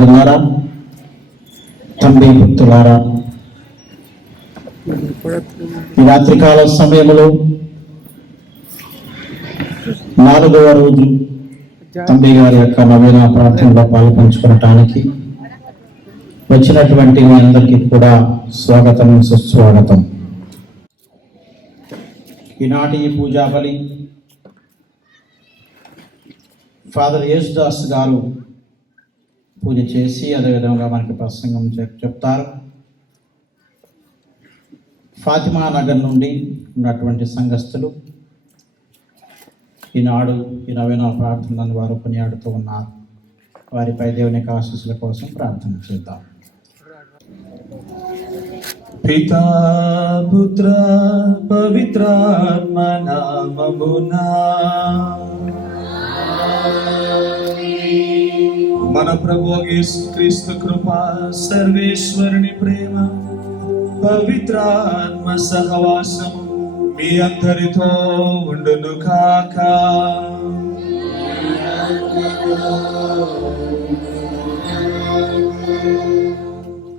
సహోదరులారా, తండ్రి భక్తులారా, ఈ రాత్రికాల సమయంలో 4వ రోజు తండ్రి గారి యొక్క నవీన ప్రార్థనలో పాల్పంచుకోవటానికి వచ్చినటువంటి మీ అందరికీ కూడా స్వాగతం, సుస్వాగతం. ఈనాటి ఈ పూజా బలి ఫాదర్ యేసుదాస్ గారు పూజ చేసి అదేవిధంగా మనకి ప్రసంగం చెప్తారు. ఫాతిమా నగర్ నుండి ఉన్నటువంటి సంఘస్థులు ఈనాడు ఈ నవీన ప్రార్థనలను వారు కొనియాడుతూ ఉన్నారు. వారిపై దేవుని ఆశీస్సుల కోసం ప్రార్థన చేద్దాం. పితా పుత్ర పవిత్రాత్మ నామమునా మన ప్రభువు యేసుక్రీస్తు కృప, సర్వేశ్వరుని ప్రేమ, పవిత్రాత్మ సహవాసం మీ అందరితో ఉండును కాక.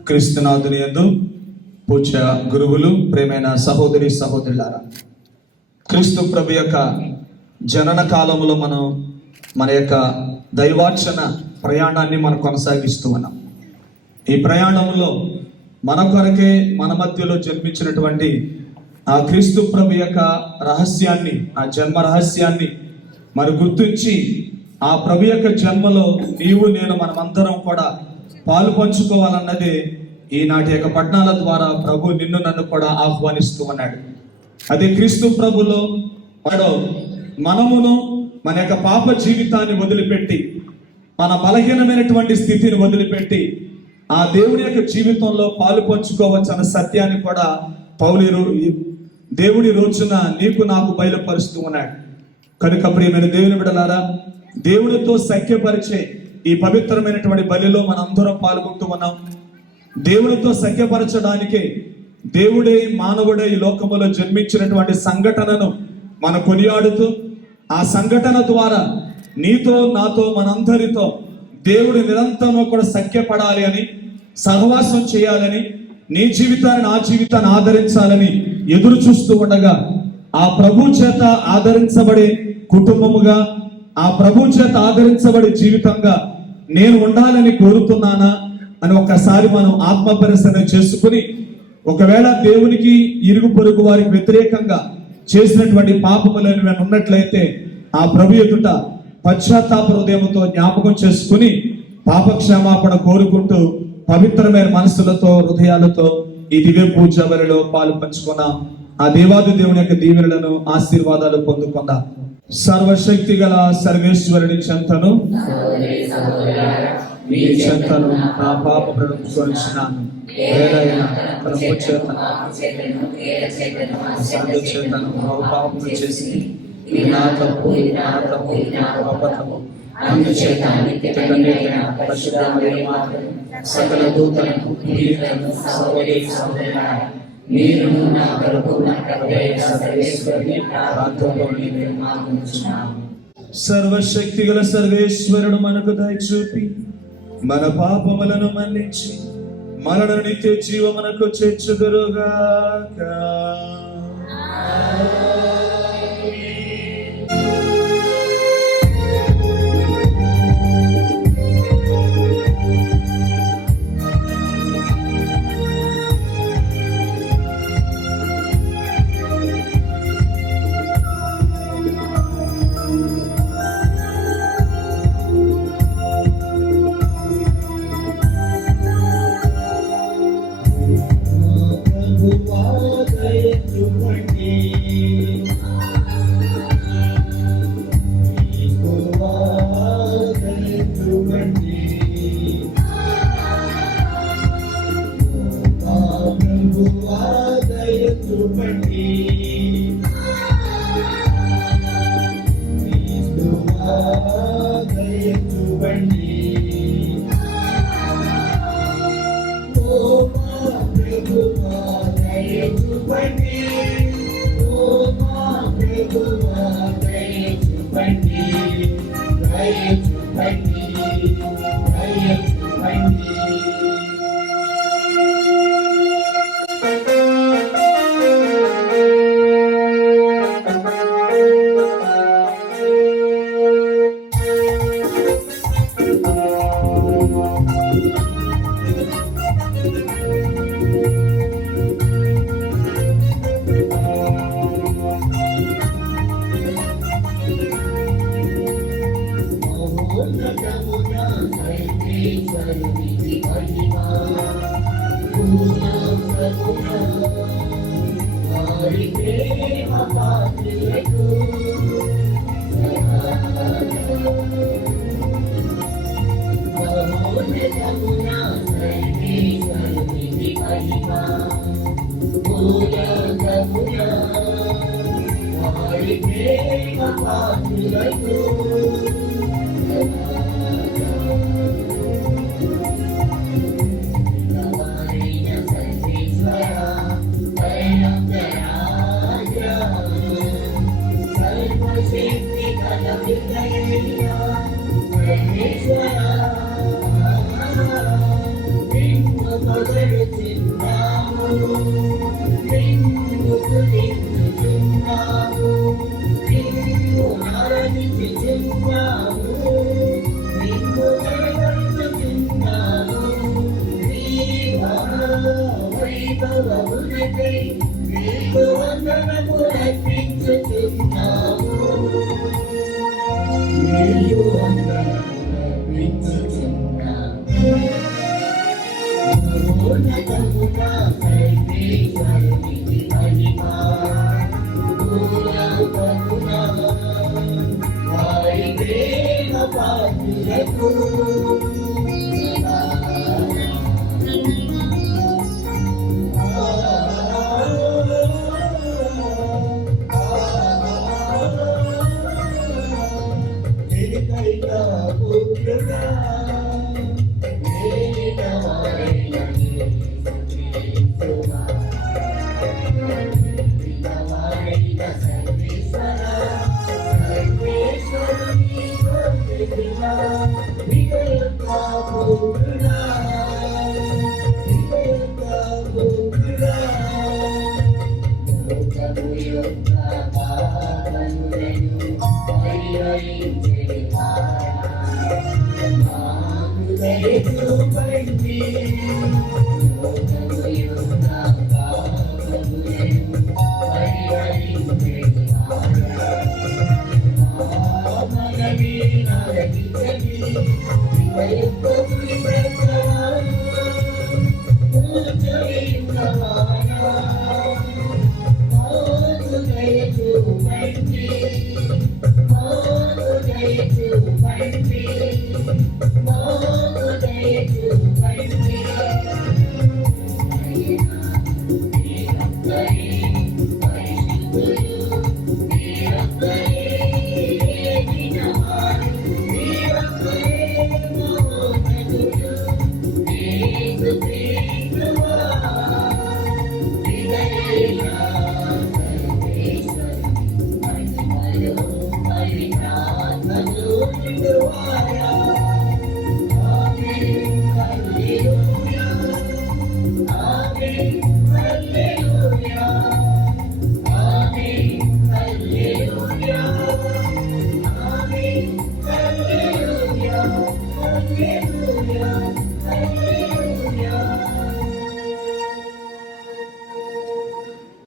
క్రీస్తునాథుని యందు పూజ్య గురువులు, ప్రేమైన సహోదరి సహోదరులారా, క్రీస్తు ప్రభు యొక్క జనన కాలంలో మనం మన యొక్క దైవార్చన ప్రయాణాన్ని మనం కొనసాగిస్తూ ఉన్నాం. ఈ ప్రయాణంలో మన కొరకే మన మధ్యలో జన్మించినటువంటి ఆ క్రీస్తు ప్రభు యొక్క రహస్యాన్ని, ఆ జన్మ రహస్యాన్ని మరి గుర్తించి ఆ ప్రభు యొక్క జన్మలో నీవు నేను మనమందరం కూడా పాలు పంచుకోవాలన్నదే ఈనాటి యొక్క పట్టణాల ద్వారా ప్రభు నిన్ను నన్ను కూడా ఆహ్వానిస్తూ ఉన్నాడు. అదే క్రీస్తు ప్రభులో మనమును మన యొక్క పాప జీవితాన్ని వదిలిపెట్టి, మన బలహీనమైనటువంటి స్థితిని వదిలిపెట్టి ఆ దేవుని యొక్క జీవితంలో పాలు పంచుకోవచ్చు అన్న సత్యాన్ని కూడా దేవుడి రోజున నీకు నాకు బయలుపరుస్తూ ఉన్నాడు. కనుక ప్రియమైన దేవుని బిడ్డలారా, దేవుడితో సఖ్యపరిచే ఈ పవిత్రమైనటువంటి బలిలో మనందరం పాల్గొంటూ ఉన్నాం. దేవుడితో సఖ్యపరచడానికే దేవుడే మానవుడే ఈ లోకములో జన్మించినటువంటి సంఘటనను మనం కొనియాడుతూ, ఆ సంఘటన ద్వారా నీతో నాతో మనందరితో దేవుడు నిరంతరం కూడా సఖ్యపడాలి అని, సహవాసం చేయాలని, నీ జీవితాన్ని నా జీవితాన్ని ఆదరించాలని ఎదురు చూస్తూ ఉండగా ఆ ప్రభు చేత ఆదరించబడే కుటుంబముగా, ఆ ప్రభు చేత ఆదరించబడే జీవితంగా నేను ఉండాలని కోరుతున్నానా అని ఒక్కసారి మనం ఆత్మ పరిశీలన చేసుకుని, ఒకవేళ దేవునికి ఇరుగు పొరుగు వారికి వ్యతిరేకంగా చేసినటువంటి పాపములను మేము ఉన్నట్లయితే ఆ ప్రభు ఎదుట పశ్చాత్తాప హృదయంతో జ్ఞాపకం చేసుకుని పాపక్షమాపణ కోరుకుంటూ పవిత్రమైన మనసులతో, హృదయాలతో ఈ దివ్య పూజ బలిలో పాలు పంచుకున్నాం. ఆ దేవాది దేవుని యొక్క దీవెనలను, ఆశీర్వాదాలు పొందుకుందాం. సర్వశక్తి గల సర్వేశ్వరుని చెంతను మీ చెంతను నా పాపములను క్షమించినాను. ఏదైనా ప్రభు చేతను పాపము చేసి నా తప్పు అబద్ధము అందుచేత సకల దూతలను సహోదరి సహోదరులారా, మీరు నా కొరకు సర్వశక్తి గల సర్వేశ్వరుడు మనకు దయ చూపి మన పాపములను మన్నించి మనలను నిత్య జీవమునకు చేర్చుదురుగాక.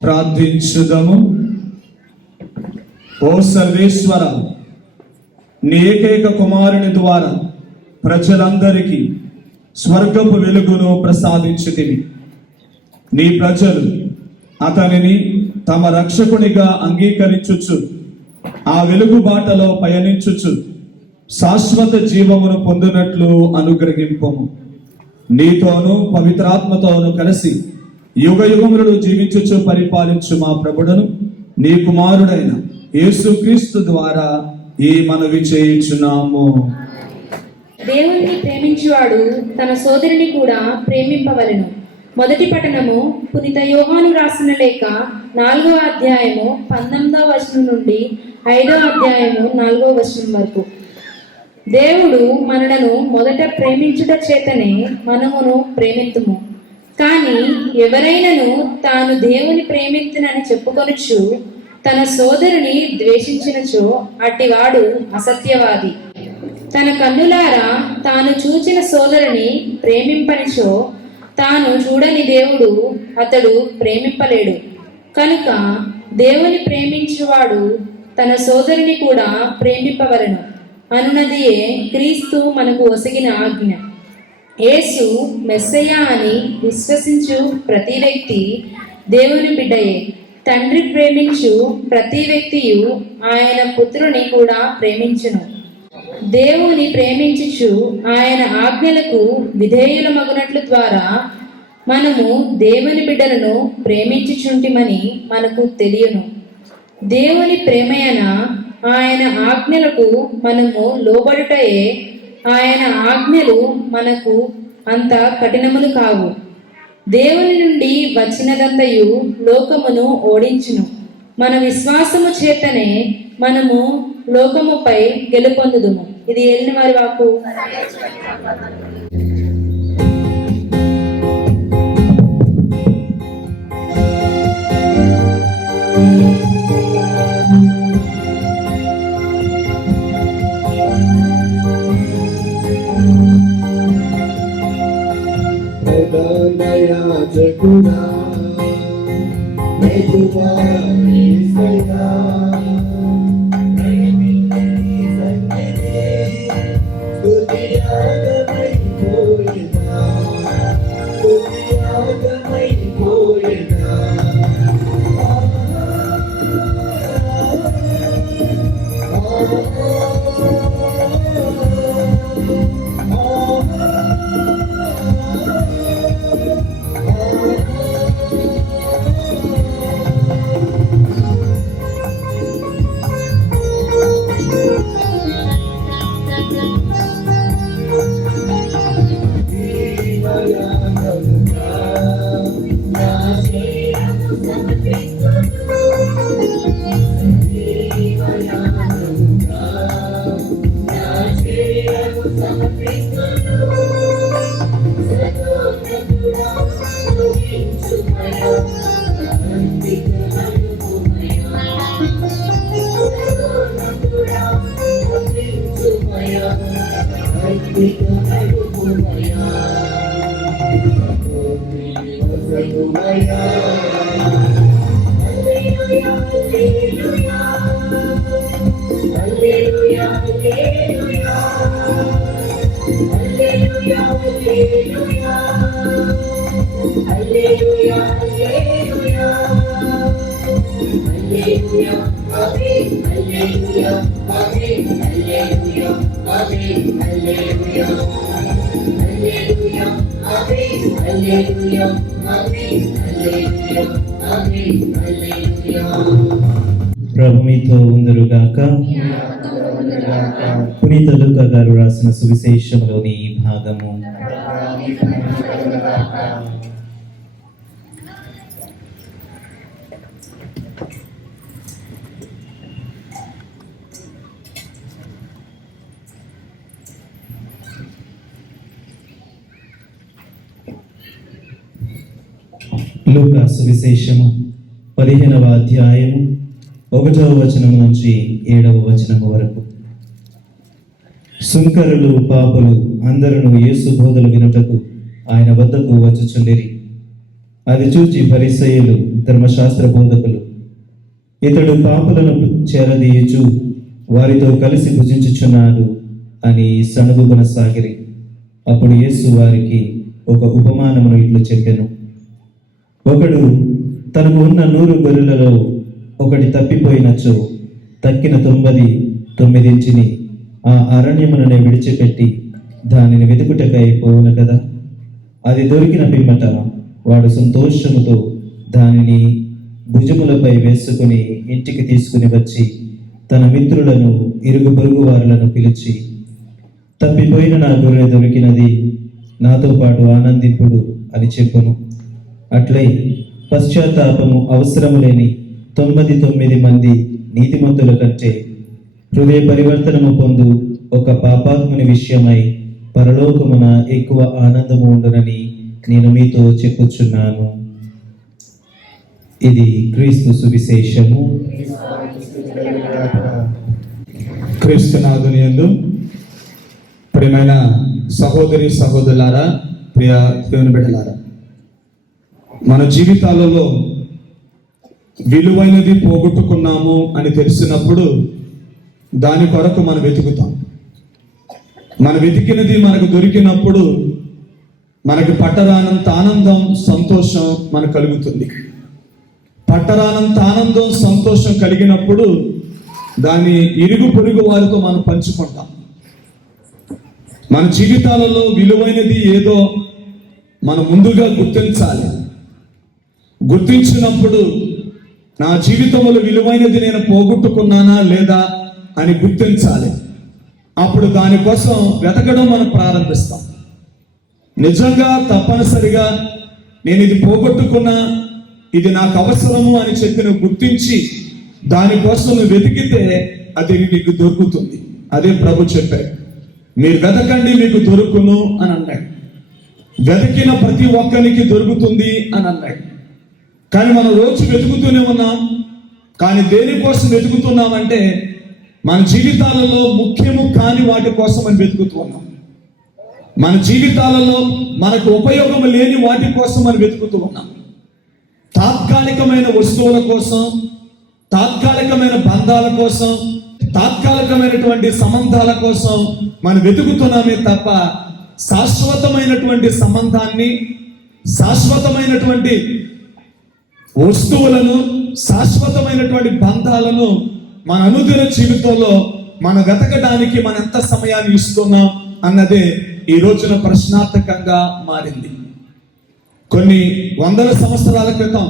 ప్రార్థించుదము. ఓ సర్వేశ్వర, నీ ఏకైక కుమారుని ద్వారా ప్రజలందరికీ స్వర్గపు వెలుగును ప్రసాదించితివి. నీ ప్రజలు అతనిని తమ రక్షకునిగా అంగీకరించుచు ఆ వెలుగు బాటలో పయనించుచు శాశ్వత జీవమును పొందినట్లు అనుగ్రహింపము. నీతోనూ పవిత్రాత్మతోనూ కలిసి యుగ యుగములను జీవించుచు పరిపాలించు మా ప్రభుడను నీ కుమారుడైన యేసుక్రీస్తు ద్వారా ఈ మనవి చేయుచున్నాము. దేవుణ్ణి ప్రేమించువాడు తన సోదరుని కూడా ప్రేమింపవలెను. మొదటి పఠనము పునీత యోహాను రాసిన లేఖ 4వ అధ్యాయము 19వ వచనం నుండి 5వ అధ్యాయము 4వ వచనం వరకు. దేవుడు మనలను మొదట ప్రేమించుట చేతనే మనమును ప్రేమింతుము. కానీ ఎవరైనను తాను దేవుని ప్రేమింతునని చెప్పుకొనుచు తన సోదరుని ద్వేషించినచో అట్టివాడు అసత్యవాది. తన కన్నులారా తాను చూచిన సోదరుని ప్రేమింపనిచో తాను చూడని దేవుడు అతడు ప్రేమింపలేడు. కనుక దేవుని ప్రేమించువాడు తన సోదరుని కూడా ప్రేమింపవలెను అనున్నదియే క్రీస్తు మనకు ఒసగిన ఆజ్ఞ. యేసు మెస్సయ్య అని విశ్వసించు ప్రతి వ్యక్తి దేవుని బిడ్డయే. తండ్రి ప్రేమించు ప్రతి వ్యక్తియు ఆయన పుత్రుని కూడా ప్రేమించును. దేవుని ప్రేమించుచు ఆయన ఆజ్ఞలకు విధేయులమగునట్లు ద్వారా మనము దేవుని బిడ్డలను ప్రేమించుచుంటిమని మనకు తెలియను. దేవుని ప్రేమయన ఆయన ఆజ్ఞలకు మనము లోబడుటయే. ఆయన ఆజ్ఞలు మనకు అంత కఠినములు కావు. దేవుని నుండి వచ్చినదంతయు లోకమును ఓడించును. మన విశ్వాసము చేతనే మనము లోకముపై గెలుపొందుదుము. ఇది ఏలిన వారి వాక్కు. ప్రధానయాజకుడా ప్రభువా యేసయ్యా ప్రభు మీతో ఉందరుగాక. పునీత లూకా గారు రాసిన సువిశేషంలోని ఈ భాగము. లూకా సువిశేషము 15వ అధ్యాయము 1వ వచనం నుంచి 7వ వచనము వరకు. సుంకరులు పాపులు అందరూ యేసు బోధలు వినుటకు ఆయన వద్దకు వచ్చుచుండిరి. అది చూచి ఫరిసయ్యులు ధర్మశాస్త్ర బోధకులు ఇతడు పాపులను చేరదీయుచు వారితో కలిసి భుజించుచున్నాడు అని సణుగుకొనసాగిరి. అప్పుడు యేసు వారికి ఒక ఉపమానమును ఇట్లు చెప్పెను. ఒకడు తనకు ఉన్న 100 గొర్రెలలో ఒకటి తప్పిపోయినచో తక్కిన 99 ఆ అరణ్యముననే విడిచిపెట్టి దానిని వెతుకుటకై పోవును కదా. అది దొరికిన పిమ్మట వాడు సంతోషముతో దానిని భుజములపై వేసుకుని ఇంటికి తీసుకుని వచ్చి తన మిత్రులను ఇరుగు పొరుగు వారులను పిలిచి, తప్పిపోయిన నా గొర్రె దొరికినది, నాతో పాటు ఆనందింపుడు అని చెప్పును. అట్లే పశ్చాత్తాపము అవసరము లేని 99 మంది నీతిమంతుల కంటే హృదయ పరివర్తనము పొందు ఒక పాపాత్ముని విషయమై పరలోకమున ఎక్కువ ఆనందము ఉండునని నేను మీతో చెప్పుచున్నాను. ఇది క్రీస్తు సువిశేషము. క్రీస్తునాథుని యందు ప్రియమైన సహోదరి సహోదరులారా, ప్రియ దేవుని బిడ్డలారా, మన జీవితాలలో విలువైనది పోగొట్టుకున్నాము అని తెలిసినప్పుడు దాని కొరకు మనం వెతుకుతాం. మనం వెతికినది మనకు దొరికినప్పుడు మనకి పట్టరానంత ఆనందం, సంతోషం మనకు కలుగుతుంది. పట్టరానంత ఆనందం, సంతోషం కలిగినప్పుడు దాన్ని ఇరుగు పొరుగు వారితో మనం పంచుకుంటాం. మన జీవితాలలో విలువైనది ఏదో మనం ముందుగా గుర్తించాలి. గుర్తించినప్పుడు నా జీవితంలో విలువైనది నేను పోగొట్టుకున్నానా లేదా అని గుర్తించాలి. అప్పుడు దానికోసం వెతకడం మనం ప్రారంభిస్తాం. నిజంగా తప్పనిసరిగా నేను ఇది పోగొట్టుకున్నా, ఇది నాకు అవసరము అని చెప్పి నువ్వు గుర్తించి దానికోసం నువ్వు వెతికితే అది నీకు దొరుకుతుంది. అదే ప్రభు చెప్పాడు, మీరు వెతకండి మీకు దొరుకును అని అన్నాడు. వెతికిన ప్రతి ఒక్కరికి దొరుకుతుంది అని అన్నాడు. కానీ మనం రోజు వెతుకుతూనే ఉన్నాం. కానీ దేనికోసం వెతుకుతున్నామంటే మన జీవితాలలో ముఖ్యము కాని వాటి కోసం మనం వెతుకుతూ ఉన్నాం. మన జీవితాలలో మనకు ఉపయోగం లేని వాటి కోసం మనం వెతుకుతూ ఉన్నాం. తాత్కాలికమైన వస్తువుల కోసం, తాత్కాలికమైన బంధాల కోసం, తాత్కాలికమైనటువంటి సంబంధాల కోసం మనం వెతుకుతున్నామే తప్ప శాశ్వతమైనటువంటి సంబంధాన్ని, శాశ్వతమైనటువంటి వస్తువులను, శాశ్వతమైనటువంటి బంధాలను మన అనుదిన జీవితంలో మనం వెతకడానికి మనం ఎంత సమయాన్ని ఇస్తున్నాం అన్నదే ఈ రోజున ప్రశ్నార్థకంగా మారింది. కొన్ని వందల సంవత్సరాల క్రితం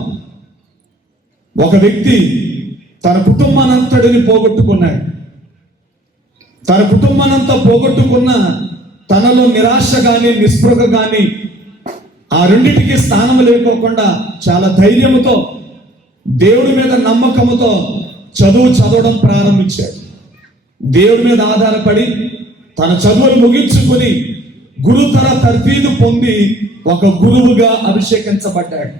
ఒక వ్యక్తి తన కుటుంబానంతటిని పోగొట్టుకున్నాడు. తన కుటుంబానంతా పోగొట్టుకున్న తనలో నిరాశ కానీ, నిస్పృహ కానీ, ఆ రెండింటికి స్థానం లేకోకుండా చాలా ధైర్యంతో, దేవుడి మీద నమ్మకంతో చదవడం ప్రారంభించాడు. దేవుడి మీద ఆధారపడి తన చదువులు ముగించుకుని గురుతర తర్ఫీదు పొంది ఒక గురువుగా అభిషేకించబడ్డాడు.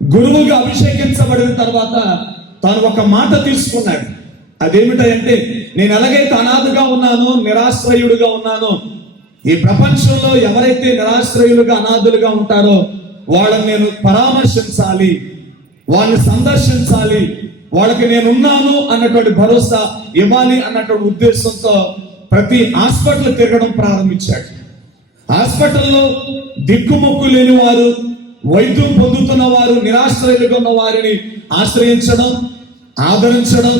గురువుగా అభిషేకించబడిన తర్వాత తాను ఒక మాట తీసుకున్నాడు. అదేమిటంటే, నేను ఎలాగైతే అనాథగా ఉన్నానో, నిరాశ్రయుడిగా ఉన్నానో, ఈ ప్రపంచంలో ఎవరైతే నిరాశ్రయులుగా, అనాథులుగా ఉంటారో వాళ్ళని నేను పరామర్శించాలి, వాళ్ళని సందర్శించాలి, వాళ్ళకి నేనున్నాను అన్నటువంటి భరోసా ఇవ్వాలి అన్నటువంటి ఉద్దేశంతో ప్రతి హాస్పిటల్ తిరగడం ప్రారంభించాడు. హాస్పిటల్లో దిక్కుమొక్కు లేని వారు, వైద్యం పొందుతున్న వారు, నిరాశ్రయులుగా ఉన్న వారిని ఆశ్రయించడం, ఆదరించడం,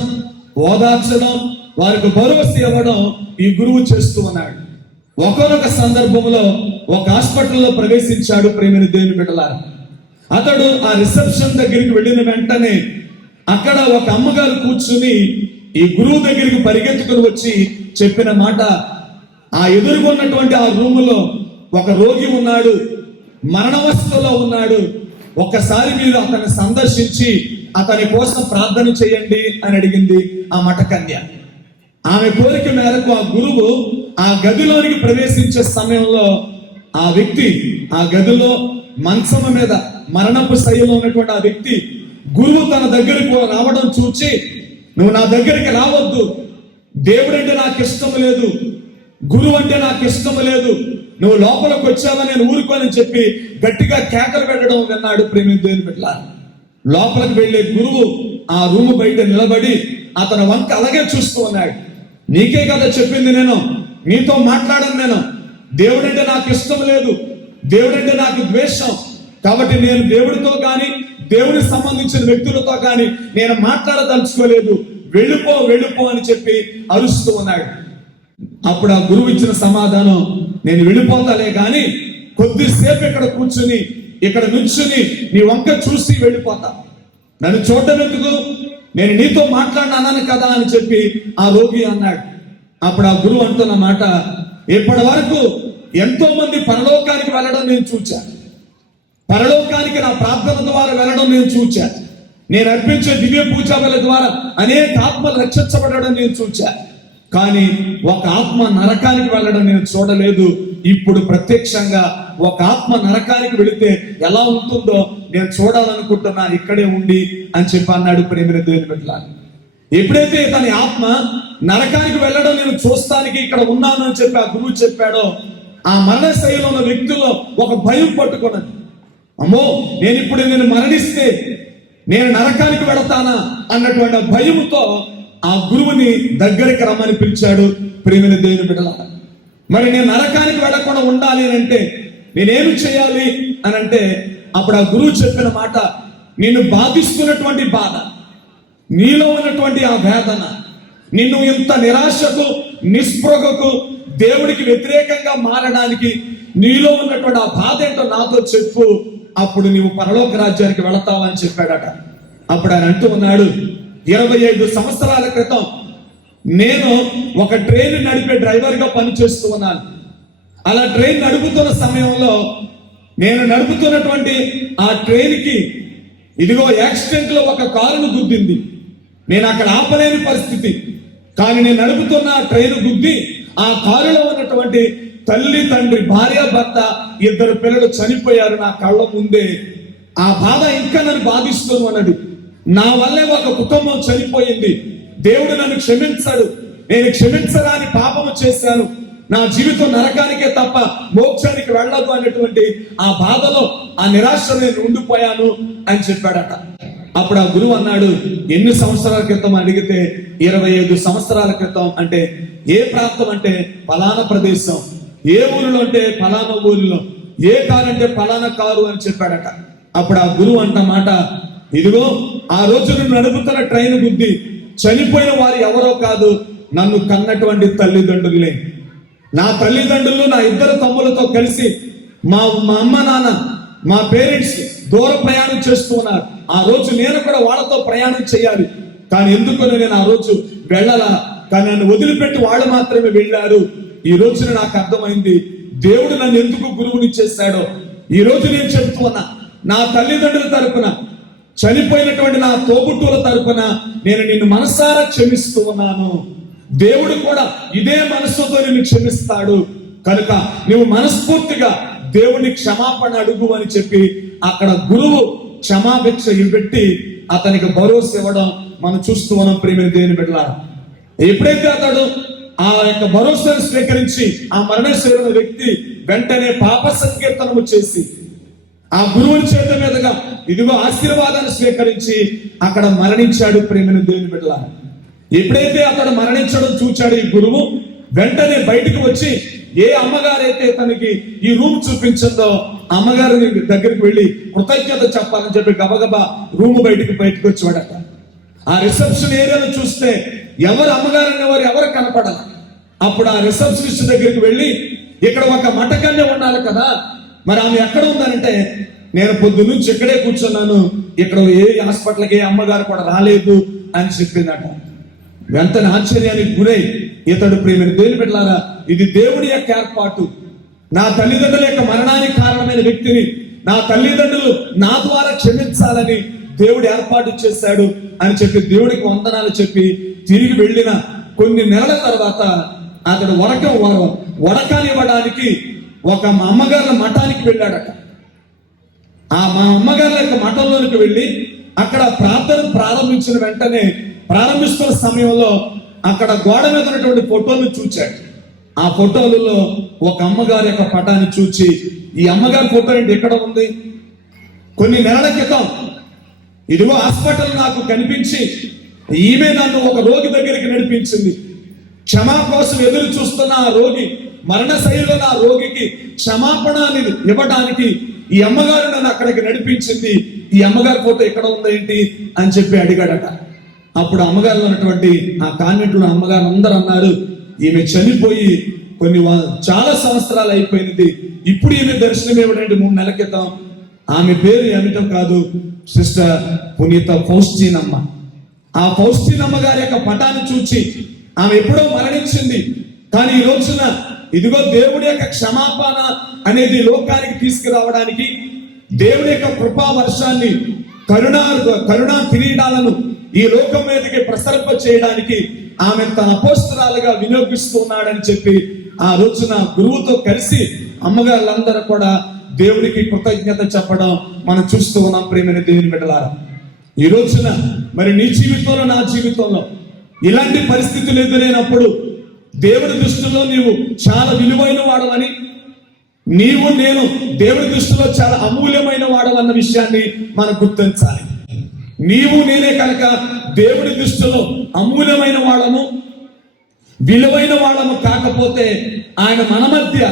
ఓదార్చడం, వారికి భరోసా ఇవ్వడం ఈ గురువు చేస్తూ ఉన్నాడు. ఒకనొక సందర్భంలో ఒక హాస్పిటల్లో ప్రవేశించాడు. ప్రేమిన దేవుని బిడ్డలారా, అతడు ఆ రిసెప్షన్ దగ్గరికి వెళ్ళిన వెంటనే అక్కడ ఒక అమ్మగారు కూర్చుని ఈ గురువు దగ్గరికి పరిగెత్తుకుని వచ్చి చెప్పిన మాట, ఆ ఎదుర్కొన్నటువంటి ఆ రూములో ఒక రోగి ఉన్నాడు, మరణవస్థలో ఉన్నాడు, ఒక్కసారి మీరు అతన్ని సందర్శించి అతని కోసం ప్రార్థన చేయండి అని అడిగింది ఆ మఠకన్య. ఆమె కోరిక మేరకు ఆ గురువు ఆ గదిలోనికి ప్రవేశించే సమయంలో ఆ వ్యక్తి ఆ గదిలో మంచం మీద మరణపు శయ్యలో ఉన్నటువంటి ఆ వ్యక్తి గురువు తన దగ్గరికి రావడం చూచి, నువ్వు నా దగ్గరికి రావద్దు, దేవుడు అంటే నాకు ఇష్టం లేదు, గురువు అంటే నాకు ఇష్టం లేదు, నువ్వు లోపలికి వచ్చావా నేను ఊరుకోని చెప్పి గట్టిగా కేకలు పెట్టడం విన్నాడు. ప్రేమ దేవుని బిడ్డలారా, లోపలికి వెళ్ళే గురువు ఆ రూము బయట నిలబడి అతని వంక అలాగే చూస్తూ ఉన్నాడు. నీకే కదా చెప్పింది, నేను నీతో మాట్లాడను, నేను దేవుడంటే నాకు ఇష్టం లేదు, దేవుడంటే నాకు ద్వేషం, కాబట్టి నేను దేవుడితో కానీ దేవుడికి సంబంధించిన వ్యక్తులతో కానీ నేను మాట్లాడదలుచుకోలేదు, వెళ్ళిపో వెళ్ళిపో అని చెప్పి అరుస్తూ ఉన్నాడు. అప్పుడు ఆ గురువు ఇచ్చిన సమాధానం, నేను వెళ్ళిపోతాలే కానీ కొద్దిసేపు ఇక్కడ కూర్చుని ఇక్కడ నుంచుని నీ వంక చూసి వెళ్ళిపోతా, నన్ను చూడటం ఎందుకు, నేను నీతో మాట్లాడినాను కదా అని చెప్పి ఆ రోగి అన్నాడు. అప్పుడు ఆ గురువు అంటున్న మాట, ఇప్పటి వరకు ఎంతో మంది పరలోకానికి వెళ్ళడం నేను చూచాను, పరలోకానికి నా ప్రార్థన ద్వారా వెళ్ళడం నేను చూచాను, నేను అర్పించే దివ్య పూజాల ద్వారా అనేక ఆత్మలు రక్షించబడడం నేను చూచా, కానీ ఒక ఆత్మ నరకానికి వెళ్ళడం నేను చూడలేదు. ఇప్పుడు ప్రత్యక్షంగా ఒక ఆత్మ నరకానికి వెళితే ఎలా ఉంటుందో నేను చూడాలనుకుంటున్నాను, ఇక్కడే ఉండి అని చెప్పి అన్నాడు. ప్రేమిన దేవుని బిడ్డలారా, ఎప్పుడైతే తన ఆత్మ నరకానికి వెళ్ళడం నేను చూస్తానికి ఇక్కడ ఉన్నాను అని చెప్పి ఆ గురువు చెప్పాడో, ఆ మరణ శైలిలో ఉన్న వ్యక్తుల్లో ఒక భయం పట్టుకున్నది. అమ్మో, నేను మరణిస్తే నేను నరకానికి వెళతానా అన్నటువంటి భయముతో ఆ గురువుని దగ్గరికి రమ్మని పిలిచాడు. ప్రేమిన దేవుని బిడ్డలారా, మరి నేను నరకానికి వెళ్ళకుండా ఉండాలి అంటే నేనేమి చేయాలి అని అంటే అప్పుడు ఆ గురువు చెప్పిన మాట, నిన్ను బాధిస్తున్నటువంటి బాధ, నీలో ఉన్నటువంటి ఆ వేదన, నిన్ను ఇంత నిరాశకు నిస్పృహకు దేవుడికి వ్యతిరేకంగా మారడానికి నీలో ఉన్నటువంటి ఆ బాధ ఏంటో నాతో చెప్పు, అప్పుడు నీవు పరలోక రాజ్యానికి వెళతావని చెప్పాడట. అప్పుడు ఆయన అంటూ ఉన్నాడు, 25 సంవత్సరాల క్రితం నేను ఒక ట్రైన్ నడిపే డ్రైవర్గా పనిచేస్తూ ఉన్నాను. అలా ట్రైన్ నడుపుతున్న సమయంలో నేను నడుపుతున్నటువంటి ఆ ట్రైన్కి ఇదిగో యాక్సిడెంట్ లో ఒక కారును గుద్దింది. నేను అక్కడ ఆపలేని పరిస్థితి, కానీ నేను నడుపుతున్న ఆ ట్రైన్ గుద్ది ఆ కారులో ఉన్నటువంటి తల్లి, తండ్రి, భార్య, భర్త, 2 పిల్లలు చనిపోయారు నా కళ్ళ ముందే. ఆ బాధ ఇంకా నన్ను బాధిస్తూ ఉన్నది. నా వల్లే ఒక కుటుంబం చనిపోయింది. దేవుడు నన్ను క్షమించాడు, నేను క్షమించరాని పాపము చేశాను, నా జీవితం నరకానికే తప్ప మోక్షానికి వెళ్ళదు అనేటువంటి ఆ బాధలో, ఆ నిరాశ నేను ఉండిపోయాను అని చెప్పాడట. అప్పుడు ఆ గురువు అన్నాడు, ఎన్ని సంవత్సరాల క్రితం అడిగితే 25 సంవత్సరాల క్రితం. అంటే ఏ ప్రాంతం అంటే ఫలానా ప్రదేశం, ఏ ఊరిలో అంటే ఫలానా ఊరిలో, ఏ కారు అంటే ఫలానా కారు అని చెప్పాడట. అప్పుడు ఆ గురువు అంట మాట, ఇదిగో ఆ రోజు నువ్వు నడుపుతున్న ట్రైన్ గుద్ది చనిపోయిన వారు ఎవరో కాదు, నన్ను కన్నటువంటి తల్లిదండ్రులే. నా తల్లిదండ్రులు నా 2 తమ్ములతో కలిసి మా అమ్మ నాన్న, మా పేరెంట్స్ దూర ప్రయాణం చేస్తూ ఉన్నారు. ఆ రోజు నేను కూడా వాళ్ళతో ప్రయాణం చేయాలి, కానీ ఎందుకు నేను ఆ రోజు వెళ్ళాలా, కానీ నన్ను వదిలిపెట్టి వాళ్ళు మాత్రమే వెళ్ళారు. ఈ రోజున నాకు అర్థమైంది దేవుడు నన్ను ఎందుకు గురువుని చేశాడో. ఈ రోజు నేను చెప్తూ ఉన్నా, నా తల్లిదండ్రుల తరపున, చనిపోయినటువంటి నా తోబుట్టువుల తరపున నేను నిన్ను మనసారా క్షమిస్తూ ఉన్నాను. దేవుడు కూడా ఇదే మనస్సుతో నిన్ను క్షమిస్తాడు. కనుక నువ్వు మనస్ఫూర్తిగా దేవుని క్షమాపణ అడుగు అని చెప్పి అక్కడ గురువు క్షమాభిక్ష పెట్టి అతనికి భరోసా ఇవ్వడం మనం చూస్తూ ఉన్నాం. ప్రియమైన దేవుని బిడ్డలారా, ఎప్పుడైతే అతడు ఆ యొక్క భరోసాను స్వీకరించి ఆ మరణశైలిన వ్యక్తి వెంటనే పాప సంకీర్తనము చేసి ఆ గురువుని చేత మీదుగా ఇదిగో ఆశీర్వాదాన్ని స్వీకరించి అక్కడ మరణించాడు. ప్రియమైన దేవుని బిడ్డలారా, ఎప్పుడైతే అతడు మరణించడం చూచాడు ఈ గురువు, వెంటనే బయటకు వచ్చి ఏ అమ్మగారైతే తనకి ఈ రూమ్ చూపించిందో అమ్మగారి దగ్గరికి వెళ్ళి కృతజ్ఞత చెప్పాలని చెప్పి గబగబా రూమ్ బయటకు వచ్చాడట. ఆ రిసెప్షన్ ఏరియాలో చూస్తే ఎవరు అమ్మగారు అనేవారు ఎవరు కనపడాలి. అప్పుడు ఆ రిసెప్షనిస్ట్ దగ్గరికి వెళ్ళి, ఇక్కడ ఒక మఠకన్య ఉండాలి కదా, మరి ఆమె ఎక్కడ ఉందనంటే, నేను పొద్దున్నుంచి ఇక్కడే కూర్చున్నాను, ఇక్కడ ఏ హాస్పిటల్కి ఏ అమ్మగారు కూడా రాలేదు అని చెప్పిందట. వెంటనే ఆశ్చర్యానికి గురై ఇతడు, ప్రియమైన దేవుని బిడ్డలారా, ఇది దేవుడి యొక్క ఏర్పాటు. నా తల్లిదండ్రుల యొక్క మరణానికి కారణమైన వ్యక్తిని నా తల్లిదండ్రులు నా ద్వారా క్షమించాలని దేవుడు ఏర్పాటు చేశాడు అని చెప్పి దేవుడికి వందనాలు చెప్పి తిరిగి వెళ్ళిన కొన్ని నెలల తర్వాత అతడు వడకానివ్వడానికి ఒక మా అమ్మగారి మఠానికి వెళ్ళాడట. ఆ మా అమ్మగారి యొక్క మఠంలోనికి వెళ్ళి అక్కడ ప్రార్థన ప్రారంభించిన వెంటనే, ప్రారంభిస్తున్న సమయంలో అక్కడ గోడ మీద ఉన్నటువంటి ఫోటోలు చూచాడు. ఆ ఫోటోలలో ఒక అమ్మగారి యొక్క పటాన్ని చూచి, ఈ అమ్మగారి ఫోటో ఏంటి ఎక్కడ ఉంది, కొన్ని నెలల క్రితం ఇదిగో హాస్పిటల్ నాకు కనిపించి ఈమె నన్ను ఒక రోగి దగ్గరికి నడిపించింది, క్షమా కోసం ఎదురు చూస్తున్న ఆ రోగి, మరణ శైలిలో నా రోగికి క్షమాపణ ఇవ్వడానికి ఈ అమ్మగారు నన్ను అక్కడికి నడిపించింది, ఈ అమ్మగారి ఫోటో ఎక్కడ ఉందేంటి అని చెప్పి అడిగాడట. అప్పుడు అమ్మగారు ఉన్నటువంటి ఆ కాన్వెంట్లో అమ్మగారు అందరూ అన్నారు, ఈమె చనిపోయి చాలా సంవత్సరాలు అయిపోయింది, ఇప్పుడు ఈమె దర్శనం ఇవ్వడండి 3 నెలల క్రితం. ఆమె పేరు ఏమిటం కాదు, సిస్టర్ పునీత ఫౌస్టీన్ అమ్మ. ఆ ఫౌస్టీన్ అమ్మ గారి యొక్క పటాన్ని చూచి ఆమె ఎప్పుడో మరణించింది, కానీ ఈ రోజున ఇదిగో దేవుడి యొక్క క్షమాపణ అనేది లోకానికి తీసుకురావడానికి, దేవుడి యొక్క కృపా వర్షాన్ని, కరుణా కిరీటాలను ఈ లోకం మీదకి ప్రసరింప చేయడానికి ఆమె తన అపోస్తలుగా వినియోగిస్తున్నాడని చెప్పి ఆ రోజున గురువుతో కలిసి అమ్మగారులందరూ కూడా దేవుడికి కృతజ్ఞత చెప్పడం మనం చూస్తూ ఉన్నాం. ప్రియమైన దేవుని బిడ్డలారా, ఈ రోజున మరి నీ జీవితంలో నా జీవితంలో ఇలాంటి పరిస్థితులు ఎదురైనప్పుడు దేవుడి దృష్టిలో నీవు చాలా విలువైన వాడవని, నీవు నేను దేవుడి దృష్టిలో చాలా అమూల్యమైన వాడవన్న విషయాన్ని మనం గుర్తించాలి. నీవు నేనే కనుక దేవుడి దృష్టిలో అమూల్యమైన వాళ్ళము, విలువైన వాళ్ళము కాకపోతే ఆయన మన మధ్య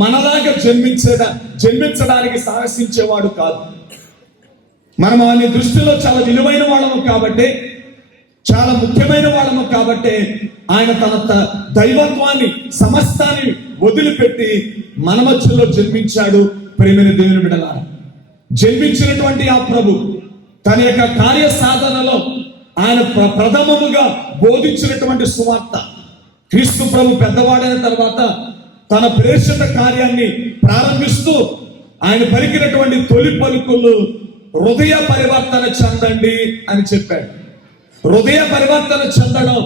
మనలాగా జన్మించడానికి సాహసించేవాడు కాదు. మనం ఆయన దృష్టిలో చాలా విలువైన వాళ్ళము కాబట్టి, చాలా ముఖ్యమైన వాళ్ళము కాబట్టి ఆయన తన దైవత్వాన్ని సమస్తాన్ని వదిలిపెట్టి మన మధ్యలో జన్మించాడు. ప్రేమైన దేవుని బిడ్డలారా, జన్మించినటువంటి ఆ ప్రభు తన యొక్క కార్య సాధనలో ఆయన ప్రథమముగా బోధించినటువంటి సువార్త, క్రీస్తు ప్రభు పెద్దవాడైన తర్వాత తన ప్రేషిత కార్యాన్ని ప్రారంభిస్తూ ఆయన పలికినటువంటి తొలి పలుకులు హృదయ పరివర్తన చెందండి అని చెప్పాడు. హృదయ పరివర్తన చెందడం,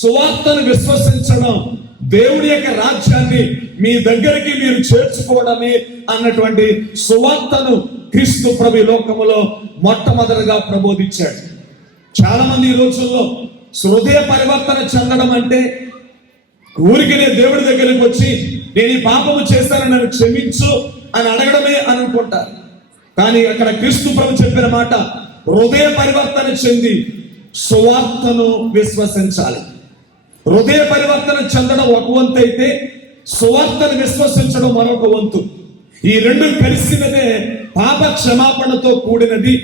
సువార్తను విశ్వసించడం, దేవుడి యొక్క రాజ్యాన్ని మీ దగ్గరికి మీరు చేర్చుకోవడమే అన్నటువంటి సువార్తను క్రీస్తు ప్రభు లోకములో మొట్టమొదటిగా ప్రబోధించాడు. చాలా మంది ఈ రోజుల్లో హృదయ పరివర్తన చెందడం అంటే ఊరికి దేవుడి దగ్గరికి వచ్చి నేను ఈ పాపము చేశానని నన్ను క్షమించు అని అడగడమే అనుకుంటారు. కానీ అక్కడ క్రీస్తు ప్రభు చెప్పిన మాట హృదయ పరివర్తన చెంది సువార్తను విశ్వసించాలి. హృదయ పరివర్తన చెందడం ఒక వంతు అయితే సువార్తను విశ్వసించడం మరొక వంతు. ఈ రెండు కలిసినదే పాప క్షమాపణతో కూడినది,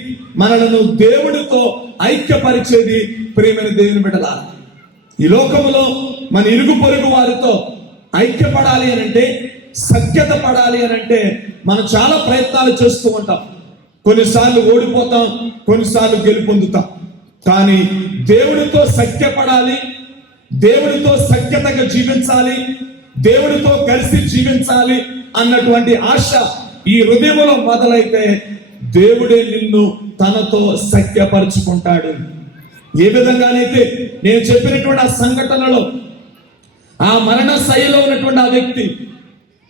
మనలను దేవుడితో ఐక్యపరిచేది. ప్రియమైన దేవుని బిడ్డలారా, ఈ లోకములో మన ఇరుగు పొరుగు వారితో ఐక్యపడాలి అని అంటే, సఖ్యత పడాలి అని అంటే మనం చాలా ప్రయత్నాలు చేస్తూ ఉంటాం. కొన్నిసార్లు ఓడిపోతాం, కొన్నిసార్లు గెలుపొందుతాం. కానీ దేవుడితో సఖ్యపడాలి, దేవుడితో సఖ్యతగా జీవించాలి, దేవుడితో కలిసి జీవించాలి అన్నటువంటి ఆశ ఈ హృదయంలో మొదలైతే దేవుడే నిన్ను తనతో సఖ్యపరుచుకుంటాడు. ఏ విధంగానైతే నేను చెప్పినటువంటి ఆ సంఘటనలో ఆ మరణ శైలిలో ఉన్నటువంటి ఆ వ్యక్తి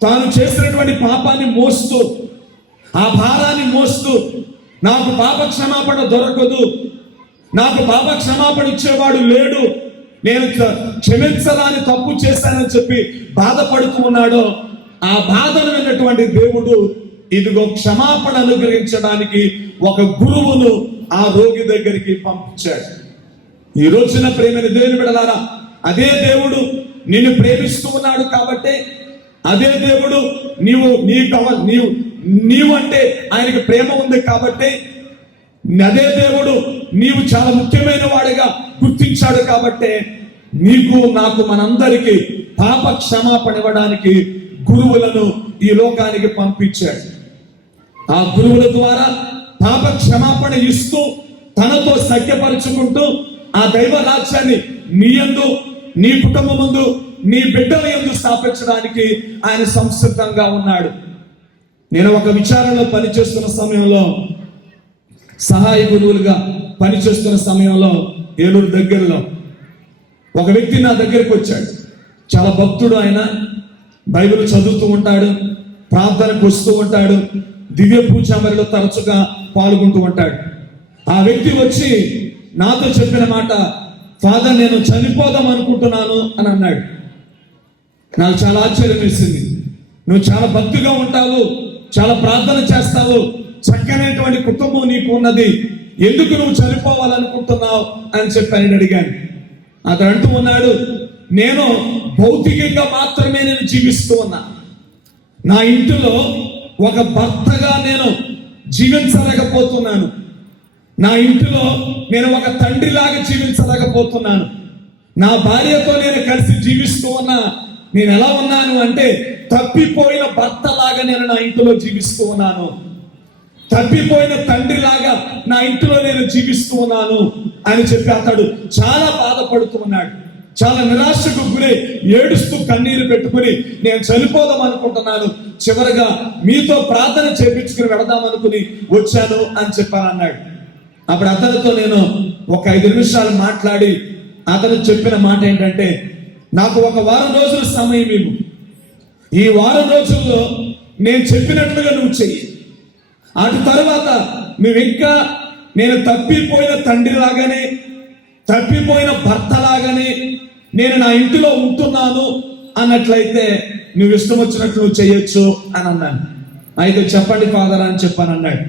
తాను చేసినటువంటి పాపాన్ని మోస్తూ, ఆ భారాన్ని మోస్తూ, నాకు పాప క్షమాపణ దొరకదు, నాకు పాప క్షమాపణ ఇచ్చేవాడు లేడు, నేను క్షమించరాని తప్పు చేశానని చెప్పి బాధపడుతూ ఉన్నాడో, ఆ బాధను విన్నటువంటి దేవుడు ఇదిగో క్షమాపణ అనుగ్రహించడానికి ఒక గురువును ఆ రోగి దగ్గరికి పంపించాడు. ఈ రోజున ప్రేమైన దేవుని బిడ్డలారా, అదే దేవుడు నిన్ను ప్రేమిస్తూ ఉన్నాడు కాబట్టి, అదే దేవుడు నీవు అంటే ఆయనకి ప్రేమ ఉంది కాబట్టి, అదే దేవుడు నీవు చాలా ముఖ్యమైన వాడిగా గుర్తించాడు కాబట్టి నీకు నాకు మనందరికీ పాప క్షమాపణ ఇవ్వడానికి గురువులను ఈ లోకానికి పంపించాడు. ఆ గురువుల ద్వారా పాప క్షమాపణ ఇస్తూ తనతో సఖ్యపరుచుకుంటూ ఆ దైవ రాజ్యాన్ని నీ యందు, నీ కుటుంబమందు, నీ బిడ్డల యందు స్థాపించడానికి ఆయన సంసిద్ధంగా ఉన్నాడు. నేను ఒక విచారణలో పనిచేస్తున్న సమయంలో, సహాయ గురువులుగా పనిచేస్తున్న సమయంలో ఏలూరు దగ్గరలో ఒక వ్యక్తి నా దగ్గరికి వచ్చాడు. చాలా భక్తుడు ఆయన, బైబిల్ చదువుతూ ఉంటాడు, ప్రార్థనకు వస్తూ ఉంటాడు, దివ్య పూజామరిలో తరచుగా పాల్గొంటూ ఉంటాడు. ఆ వ్యక్తి వచ్చి నాతో చెప్పిన మాట, ఫాదర్ నేను చనిపోదాం అనుకుంటున్నాను అని అన్నాడు. నాకు చాలా ఆశ్చర్యం వేసింది. నువ్వు చాలా భక్తిగా ఉంటావు, చాలా ప్రార్థన చేస్తావు, చక్కనైనటువంటి కుటుంబం నీకు ఉన్నది, ఎందుకు నువ్వు చనిపోవాలనుకుంటున్నావు అని చెప్పి ఆయన అడిగాను. అతను అంటూ ఉన్నాడు, నేను భౌతికంగా మాత్రమే నేను జీవిస్తూ ఉన్నా, నా ఇంటిలో ఒక భర్తగా నేను జీవించలేకపోతున్నాను, నా ఇంటిలో నేను ఒక తండ్రిలాగా జీవించలేకపోతున్నాను, నా భార్యతో నేను కలిసి జీవిస్తూ ఉన్నా, నేను ఎలా ఉన్నాను అంటే తప్పిపోయిన భర్తలాగా నేను నా ఇంటిలో జీవిస్తూ ఉన్నాను, తప్పిపోయిన తండ్రిలాగా నా ఇంటిలో నేను జీవిస్తూ ఉన్నాను అని చెప్పి అతడు చాలా బాధపడుతూ ఉన్నాడు. చాలా నిరాశకు గురి, ఏడుస్తూ కన్నీరు పెట్టుకుని నేను చనిపోదాం అనుకుంటున్నాను, చివరిగా మీతో ప్రార్థన చేపించుకుని వెళదాం అనుకుని వచ్చాను అని చెప్పాను అన్నాడు. అప్పుడు అతనితో నేను ఒక 5 నిమిషాలు మాట్లాడి అతను చెప్పిన మాట ఏంటంటే, నాకు ఒక వారం రోజుల సమయం ఇవ్వు, ఈ వారం రోజుల్లో నేను చెప్పినట్లుగా నువ్వు చెయ్యి, అటు తర్వాత నువ్వు ఇంకా నేను తప్పిపోయిన తండ్రి లాగానే, తప్పిపోయిన భర్త లాగానే నేను నా ఇంటిలో ఉంటున్నాను అన్నట్లయితే నువ్వు ఇష్టం వచ్చినట్లు నువ్వు చేయొచ్చు అని అన్నాను. అయితే చెప్పండి ఫాదర్ అని చెప్పాను అన్నాడు.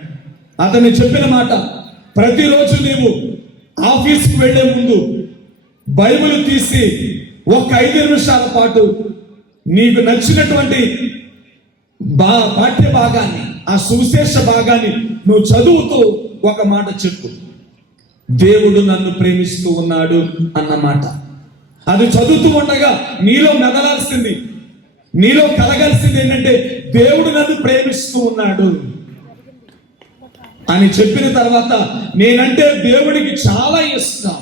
అతను చెప్పిన మాట, ప్రతిరోజు నీవు ఆఫీస్కి వెళ్లే ముందు బైబిల్ తీసి ఒక 5 నిమిషాల పాటు నీకు నచ్చినటువంటి పాఠ్య భాగాన్ని, ఆ సువిశేష భాగాన్ని నువ్వు చదువుతూ ఒక మాట చెప్పు, దేవుడు నన్ను ప్రేమిస్తూ ఉన్నాడు అన్నమాట. అది చదువుతూ ఉండగా నీలో మెదలాల్సింది, నీలో కలగాల్సింది ఏంటంటే దేవుడు నన్ను ప్రేమిస్తూ ఉన్నాడు అని చెప్పిన తర్వాత నేనంటే దేవుడికి చాలా ఇష్టం,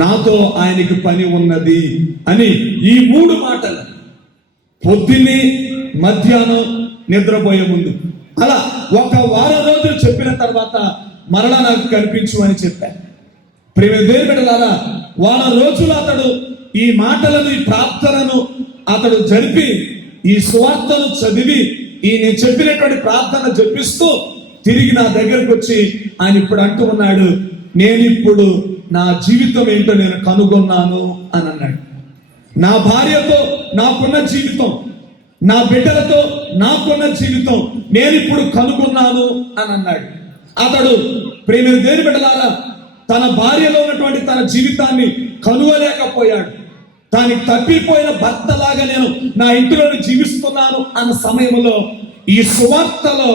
నాతో ఆయనకి పని ఉన్నది అని ఈ 3 మాటలు పొద్దున్నే, మధ్యాహ్నం, నిద్రపోయే ముందు అలా ఒక వారం రోజులు చెప్పిన తర్వాత మరలా నాకు కనిపించు అని చెప్పాను. ప్రేమ దేవుని బిడ్డలారా, వారం రోజులు అతడు ఈ మాటలను, ఈ ప్రార్థనను అతడు జరిపి, ఈ సువార్తను చదివి, ఈ నేను చెప్పినటువంటి ప్రార్థన జపిస్తూ తిరిగి నా దగ్గరకు వచ్చి ఆయన ఇప్పుడు అంటూ ఉన్నాడు, నేను ఇప్పుడు నా జీవితం ఏంటో నేను కనుగొన్నాను అని అన్నాడు. నా భార్యతో నాకున్న జీవితం, నా బిడ్డలతో నాకున్న జీవితం నేను ఇప్పుడు కనుగొన్నాను అని అన్నాడు. అతడు ప్రేమ దేవుని బిడ్డలారా, తన భార్యలో ఉన్నటువంటి తన జీవితాన్ని కనుగొలేకపోయాడు. తానికి తప్పిపోయిన భర్తలాగా నేను నా ఇంటిలోని జీవిస్తున్నాను అన్న సమయంలో ఈ సువార్తలో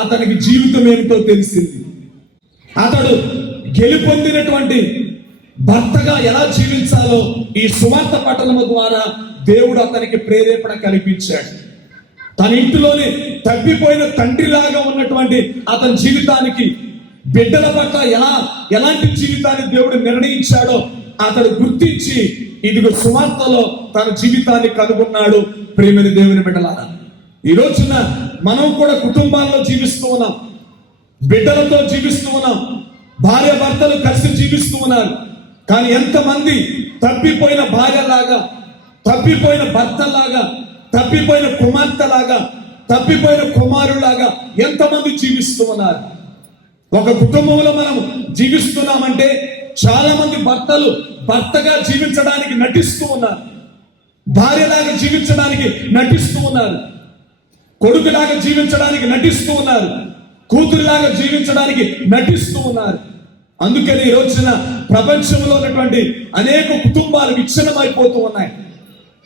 అతనికి జీవితం ఏమిటో తెలిసింది. అతడు గెలుపొందినటువంటి భర్తగా ఎలా జీవించాలో ఈ సువార్త పఠనము ద్వారా దేవుడు అతనికి ప్రేరేపణ కల్పించాడు. తన ఇంటిలోనే తప్పిపోయిన తండ్రిలాగా ఉన్నటువంటి అతని జీవితానికి, బిడ్డల పట్ల ఎలాంటి జీవితాన్ని దేవుడు నిర్ణయించాడో అతడు గుర్తించి ఇదిగో సువార్తలో తన జీవితాన్ని కనుగొన్నాడు. ప్రేమని దేవుని బిడ్డలారా, ఈ రోజున మనం కూడా కుటుంబాల్లో జీవిస్తూ ఉన్నాం, బిడ్డలతో జీవిస్తూ ఉన్నాం, భార్య భర్తలు కలిసి జీవిస్తూ ఉన్నారు. కానీ ఎంతమంది తప్పిపోయిన భార్యలాగా, తప్పిపోయిన భర్తలాగా, తప్పిపోయిన కుమార్తెలాగా, తప్పిపోయిన కుమారులాగా ఎంతమంది జీవిస్తూ ఉన్నారు. ఒక కుటుంబంలో మనం జీవిస్తున్నామంటే చాలా మంది భర్తలు భర్తగా జీవించడానికి నటిస్తూ ఉన్నారు, భార్యలాగా జీవించడానికి నటిస్తూ ఉన్నారు, కొడుకులాగా జీవించడానికి నటిస్తూ ఉన్నారు, కూతురులాగా జీవించడానికి నటిస్తూ ఉన్నారు. అందుకని ఈ రోజున ప్రపంచంలో ఉన్నటువంటి అనేక కుటుంబాలు విచ్ఛిన్నమైపోతూ ఉన్నాయి.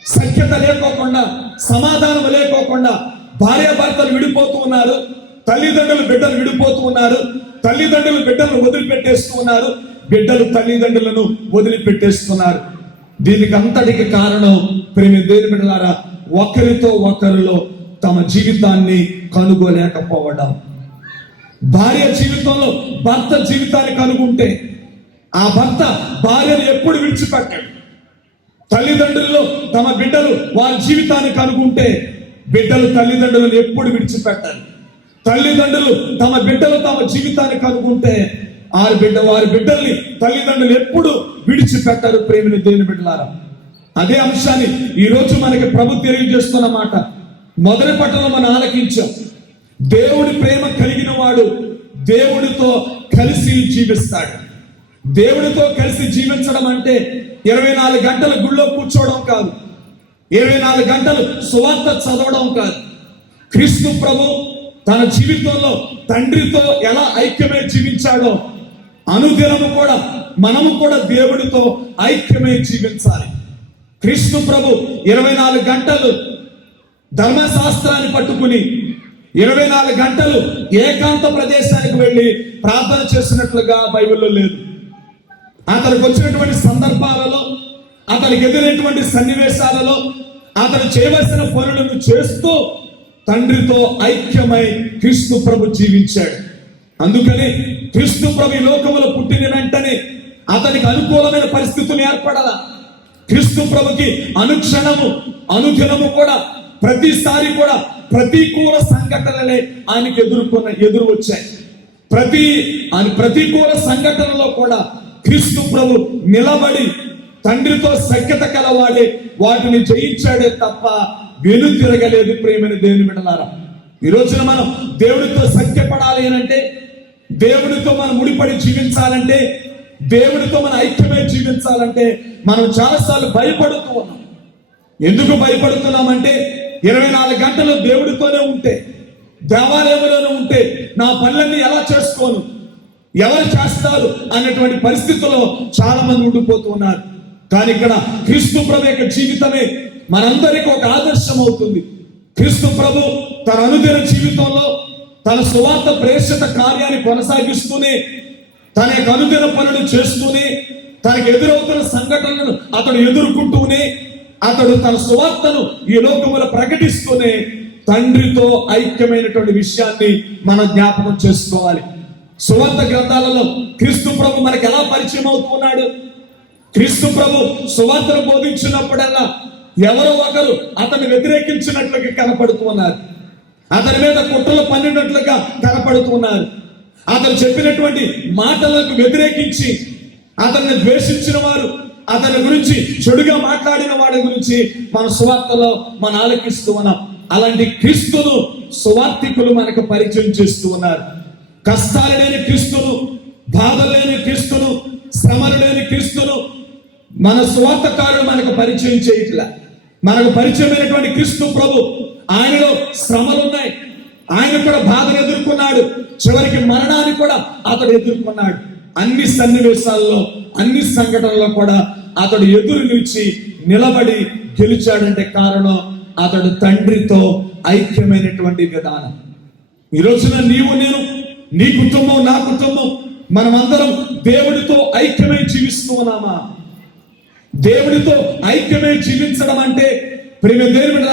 సఖ్యత లేకోకుండా, సమాధానం లేకోకుండా భార్యాభర్తలు విడిపోతూ ఉన్నారు, తల్లిదండ్రులు బిడ్డలు విడిపోతూ ఉన్నారు, తల్లిదండ్రులు బిడ్డలను వదిలిపెట్టేస్తూ ఉన్నారు, బిడ్డలు తల్లిదండ్రులను వదిలిపెట్టేస్తున్నారు. దీనికి అంతటికి కారణం ప్రేమ దేవుని బిడ్డలారా, ఒకరితో ఒకరిలో తమ జీవితాన్ని కనుగొలేకపోవడం. భార్య జీవితంలో భర్త జీవితాన్ని కనుగొంటే ఆ భర్త భార్యను ఎప్పుడు విడిచిపెట్టాడు. తల్లిదండ్రుల్లో తమ బిడ్డలు వారి జీవితాన్ని కనుగొంటే బిడ్డలు తల్లిదండ్రులను ఎప్పుడు విడిచిపెట్టారు. తల్లిదండ్రులు తమ బిడ్డలు తమ జీవితాన్ని కనుగొంటే వారి బిడ్డల్ని తల్లిదండ్రులు ఎప్పుడు విడిచిపెట్టారు. ప్రేమని దేవుని బిడ్డలారా, అదే అంశాన్ని ఈ రోజు మనకి ప్రభు తెలియజేస్తున్న మాట. మొదటి పట్టణంలో మనం ఆలకించాం. దేవుడి ప్రేమ కలిగిన వాడు దేవుడితో కలిసి జీవిస్తాడు. దేవుడితో కలిసి జీవించడం అంటే 24 గంటలు గుళ్ళో కూర్చోవడం కాదు, 24 గంటలు సువార్త చదవడం కాదు. క్రీస్తు ప్రభు తన జీవితంలో తండ్రితో ఎలా ఐక్యమై జీవించాడో అనుదినము కూడా మనము కూడా దేవుడితో ఐక్యమై జీవించాలి. క్రీస్తు ప్రభు 24 గంటలు ధర్మశాస్త్రాన్ని పట్టుకుని 24 గంటలు ఏకాంత ప్రదేశానికి వెళ్ళి ప్రార్థన చేసినట్లుగా బైబిల్లో లేదు. అతనికి వచ్చినటువంటి సందర్భాలలో, అతనికి ఎదురైనటువంటి సన్నివేశాలలో అతను చేయవలసిన పనులను చేస్తూ తండ్రితో ఐక్యమై క్రీస్తు ప్రభు జీవించాడు. అందుకని క్రీస్తు ప్రభు లోకములో పుట్టిన వెంటనే అతనికి అనుకూలమైన పరిస్థితులు ఏర్పడాల. క్రీస్తు ప్రభుకి అనుదినము కూడా ప్రతిసారి కూడా ప్రతికూల సంఘటనలే ఆయనకి ఎదురు వచ్చాయి. ప్రతికూల సంఘటనలో కూడా క్రీస్తు ప్రభు నిలబడి తండ్రితో సఖ్యత కలవాడే వాటిని జయించాడే తప్ప వెనుతిరగలేదు. ప్రేమని దేవుని బిడ్డలారా, ఈ రోజున మనం దేవుడితో సఖ్యపడాలి అంటే, దేవుడితో మనం ముడిపడి జీవించాలంటే, దేవుడితో మన ఐక్యమై జీవించాలంటే మనం చాలాసార్లు భయపడుతూ ఉన్నాం. ఎందుకు భయపడుతున్నామంటే 24 గంటలు దేవుడితోనే ఉంటే, దేవాలయంలోనే ఉంటే నా పనులన్నీ ఎలా చేసుకోను, ఎవరు చేస్తారు అన్నటువంటి పరిస్థితుల్లో చాలా మంది ఉండిపోతూ ఉన్నారు. కానీ ఇక్కడ క్రీస్తు ప్రభు యొక్క జీవితమే మనందరికీ ఒక ఆదర్శం అవుతుంది. క్రీస్తు ప్రభు తన అనుదిన జీవితంలో తన సువార్త ప్రేషిత కార్యాన్ని కొనసాగిస్తూనే, తన యొక్క అనుదిన పనులు చేస్తూనే, తనకు ఎదురవుతున్న సంఘటనలను అతడు ఎదుర్కొంటూనే, అతడు తన సువార్తను ఈ లోకములో ప్రకటిస్తూనే తండ్రితో ఐక్యమైనటువంటి విషయాన్ని మనం జ్ఞాపకం చేసుకోవాలి. సువార్త గ్రంథాలలో క్రీస్తు ప్రభు మనకు ఎలా పరిచయం అవుతున్నాడు? క్రీస్తు ప్రభు సువార్తను బోధించినప్పుడల్లా ఎవరో ఒకరు అతన్ని వ్యతిరేకించినట్లుగా కనపడుతున్నారు, అతని మీద కుట్రలు పన్నినట్లుగా కనపడుతున్నారు. అతను చెప్పినటువంటి మాటలకు వ్యతిరేకించి అతన్ని ద్వేషించిన వారు, అతని గురించి చెడుగా మాట్లాడిన వాడి గురించి మన సువార్తలో మనం ఆలకిస్తూ ఉన్నాం. అలాంటి క్రీస్తును సువార్తికులు మనకు పరిచయం చేస్తూ ఉన్నారు. కష్టాలు లేని క్రీస్తును, బాధలు లేని క్రీస్తును, శ్రమలు లేని క్రీస్తును మన సువార్తకారులు మనకు పరిచయం చేయట్లా. మనకు పరిచయమైనటువంటి క్రీస్తు ప్రభు, ఆయనలో శ్రమలు ఉన్నాయి, ఆయన కూడా బాధను ఎదుర్కొన్నాడు, చివరికి మరణాన్ని కూడా అతడు ఎదుర్కొన్నాడు. అన్ని సన్నివేశాల్లో, అన్ని సంఘటనలో కూడా అతడు ఎదురు నిలిచి నిలబడి గెలిచాడంటే కారణం అతడు తండ్రితో ఐక్యమైనటువంటి విధానం. ఈ రోజున నీవు, నేను, నీ కుటుంబం, నా కుటుంబం, మనమందరం దేవుడితో ఐక్యమై జీవిస్తూ ఉన్నామా? దేవుడితో ఐక్యమై జీవించడం అంటే ప్రేమ దేవుని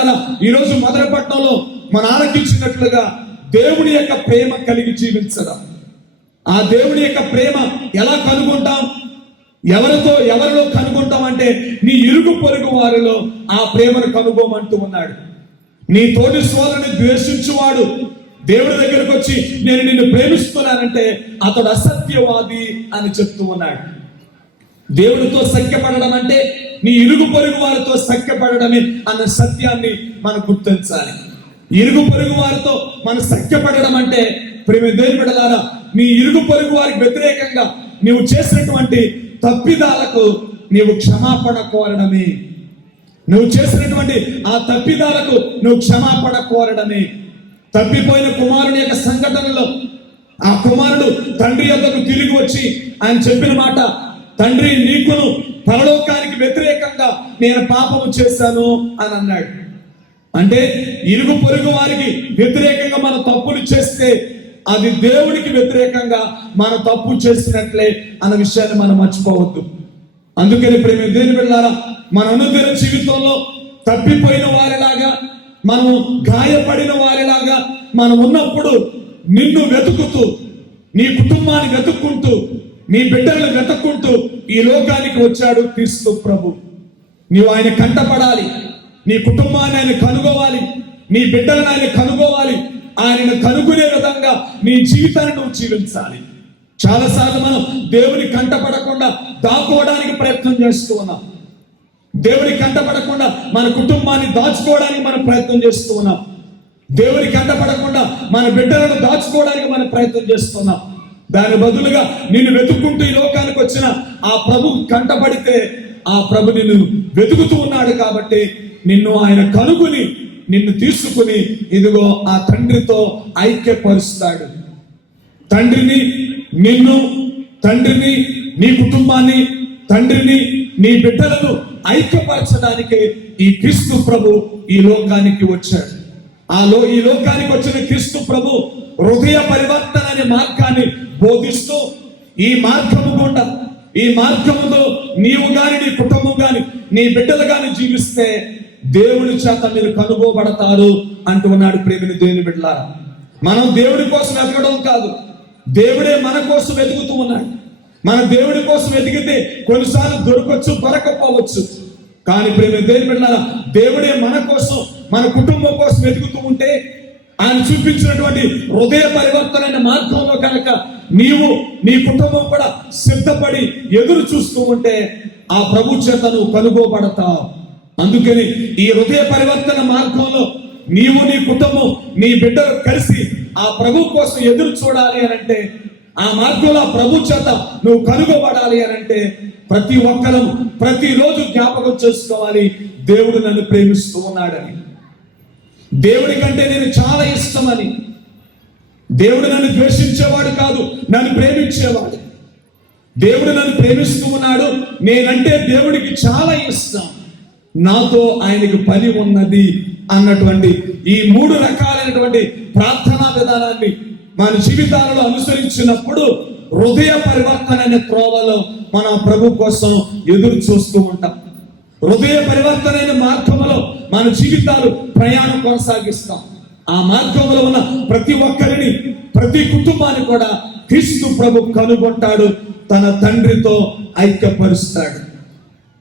ఈ రోజు మొదలపట్నంలో మనం ఆలకించినట్లుగా దేవుని యొక్క ప్రేమ కలిగి జీవించడం. ఆ దేవుని యొక్క ప్రేమ ఎలా కనుగొంటాం? ఎవరిలో కనుగొంటాం అంటే నీ ఇరుగు పొరుగు వారిలో ఆ ప్రేమను కనుగోమంటూ ఉన్నాడు. నీ తోటి సోదరుని ద్వేషించువాడు దేవుడి దగ్గరకు వచ్చి నేను నిన్ను ప్రేమిస్తున్నానంటే అతడు అసత్యవాది అని చెప్తూ ఉన్నాడు. దేవుడితో సఖ్యపడడం అంటే నీ ఇరుగు పొరుగు వారితో సఖ్యపడడమే అన్న సత్యాన్ని మనం గుర్తించాలి. ఇరుగు పొరుగు వారితో మనం సఖ్యపడడం అంటే ప్రేమ దేవుని బిడ్డలారా, నీ ఇరుగు పొరుగు వారికి వ్యతిరేకంగా నీవు చేసినటువంటి తప్పిదాలకు నీవు క్షమాపణ కోరడమే. నువ్వు చేసినటువంటి ఆ తప్పిదాలకు నువ్వు క్షమాపణ కోరడమే. తప్పిపోయిన కుమారుని యొక్క సంఘటనలో ఆ కుమారుడు తండ్రి యొద్దకు తిరిగి వచ్చి ఆయన చెప్పిన మాట, తండ్రి నీకును పరలోకానికి వ్యతిరేకంగా నేను పాపము చేశాను అని అన్నాడు. అంటే ఇరుగు పొరుగు వారికి వ్యతిరేకంగా మనం తప్పులు చేస్తే అది దేవుడికి వ్యతిరేకంగా మనం తప్పు చేసినట్లే అన్న విషయాన్ని మనం మర్చిపోవద్దు. అందుకని ప్రేమ దేవుని బిడ్డలారా, మన అనుదిన జీవితంలో తప్పిపోయిన వారిలాగా, మనం గాయపడిన వారిలాగా మనం ఉన్నప్పుడు నిన్ను వెతుకుతూ, నీ కుటుంబాన్ని వెతుక్కుంటూ, నీ బిడ్డలను వెతుక్కుంటూ ఈ లోకానికి వచ్చాడు క్రీస్తు ప్రభు. నీవు ఆయన కంటపడాలి, నీ కుటుంబాన్ని ఆయన కనుగోవాలి, నీ బిడ్డలను ఆయన కనుగోవాలి. ఆయనను కనుగొనే విధంగా నీ జీవితాన్ని నువ్వు జీవించాలి. చాలాసార్లు మనం దేవుని కంటపడకుండా దాక్కోవడానికి ప్రయత్నం చేస్తూ ఉన్నాం. దేవుని కంటపడకుండా మన కుటుంబాన్ని దాచుకోవడానికి మనం ప్రయత్నం చేస్తూ ఉన్నాం. దేవుని కంటపడకుండా మన బిడ్డలను దాచుకోవడానికి మనం ప్రయత్నం చేస్తున్నాం. దాని బదులుగా నిన్ను వెతుక్కుంటూ ఈ లోకానికి వచ్చిన ఆ ప్రభు కంటపడితే ఆ ప్రభు నిన్ను వెతుకుతూ ఉన్నాడు. కాబట్టి నిన్ను ఆయన కనుగొని నిన్ను తీసుకుని ఇదిగో ఆ తండ్రితో ఐక్యపరుస్తాడు. తండ్రిని, నిన్ను, తండ్రిని, నీ కుటుంబాన్ని, తండ్రిని, నీ బిడ్డలను ఐక్యపరచడానికి ఈ క్రీస్తు ప్రభు ఈ లోకానికి వచ్చాడు. ఈ లోకానికి వచ్చిన క్రీస్తు ప్రభు హృదయ పరివర్తన అనే మార్గాన్ని బోధిస్తూ ఈ మార్గము గుండా, ఈ మార్గముతో నీవు గాని, నీ కుటుంబం గాని, నీ బిడ్డలు గాని జీవిస్తే దేవుని చేత మీరు కనుగోబడతారు అంటూ ఉన్నాడు. ప్రేమిని దేవుని బిడ్డలారా, మనం దేవుడి కోసం వెతకడం కాదు, దేవుడే మన కోసం వెతుకుతూ ఉన్నాడు. మన దేవుడి కోసం వెతికితే కొన్నిసార్లు దొరకవచ్చు, దొరకపోవచ్చు. కానీ ప్రేమ దేవుని బిడ్డలారా, దేవుడే మన కోసం, మన కుటుంబం కోసం వెతుకుతూ ఉంటే ఆయన చూపించినటువంటి హృదయ పరివర్తన మార్గంలో కనుక నీవు, నీ కుటుంబం కూడా సిద్ధపడి ఎదురు చూస్తూ ఉంటే ఆ ప్రభు చేత నువ్వు కనుగోబడతావు. అందుకని ఈ హృదయ పరివర్తన మార్గంలో నీవు, నీ కుటుంబం, నీ బిడ్డలు కలిసి ఆ ప్రభు కోసం ఎదురు చూడాలి అని అంటే, ఆ మార్గంలో ప్రభు చేత నువ్వు కనుగోబడాలి అని అంటే ప్రతి ఒక్కరూ ప్రతిరోజు జ్ఞాపకం చేసుకోవాలి, దేవుడు నన్ను ప్రేమిస్తూ ఉన్నాడని, దేవుడి కంటే నేను చాలా ఇష్టమని. దేవుడు నన్ను ద్వేషించేవాడు కాదు, నన్ను ప్రేమించేవాడు. దేవుడు నన్ను ప్రేమిస్తూ ఉన్నాడు, నేనంటే దేవుడికి చాలా ఇష్టం, నాతో ఆయనకు పని ఉన్నది అన్నటువంటి ఈ 3 రకాలైనటువంటి ప్రార్థనా విధానాన్ని మన జీవితాలలో అనుసరించినప్పుడు హృదయ పరివర్తన అనే త్రోవలో మనం ప్రభు కోసం ఎదురు చూస్తూ ఉంటాం. హృదయ పరివర్తన అయిన మార్గంలో మన జీవితాలు ప్రయాణం కొనసాగిస్తాం. ఆ మార్గంలో ఉన్న ప్రతి ఒక్కరిని, ప్రతి కుటుంబాన్ని కూడా క్రీస్తు ప్రభు కనుగొంటాడు, తన తండ్రితో ఐక్యపరుస్తాడు.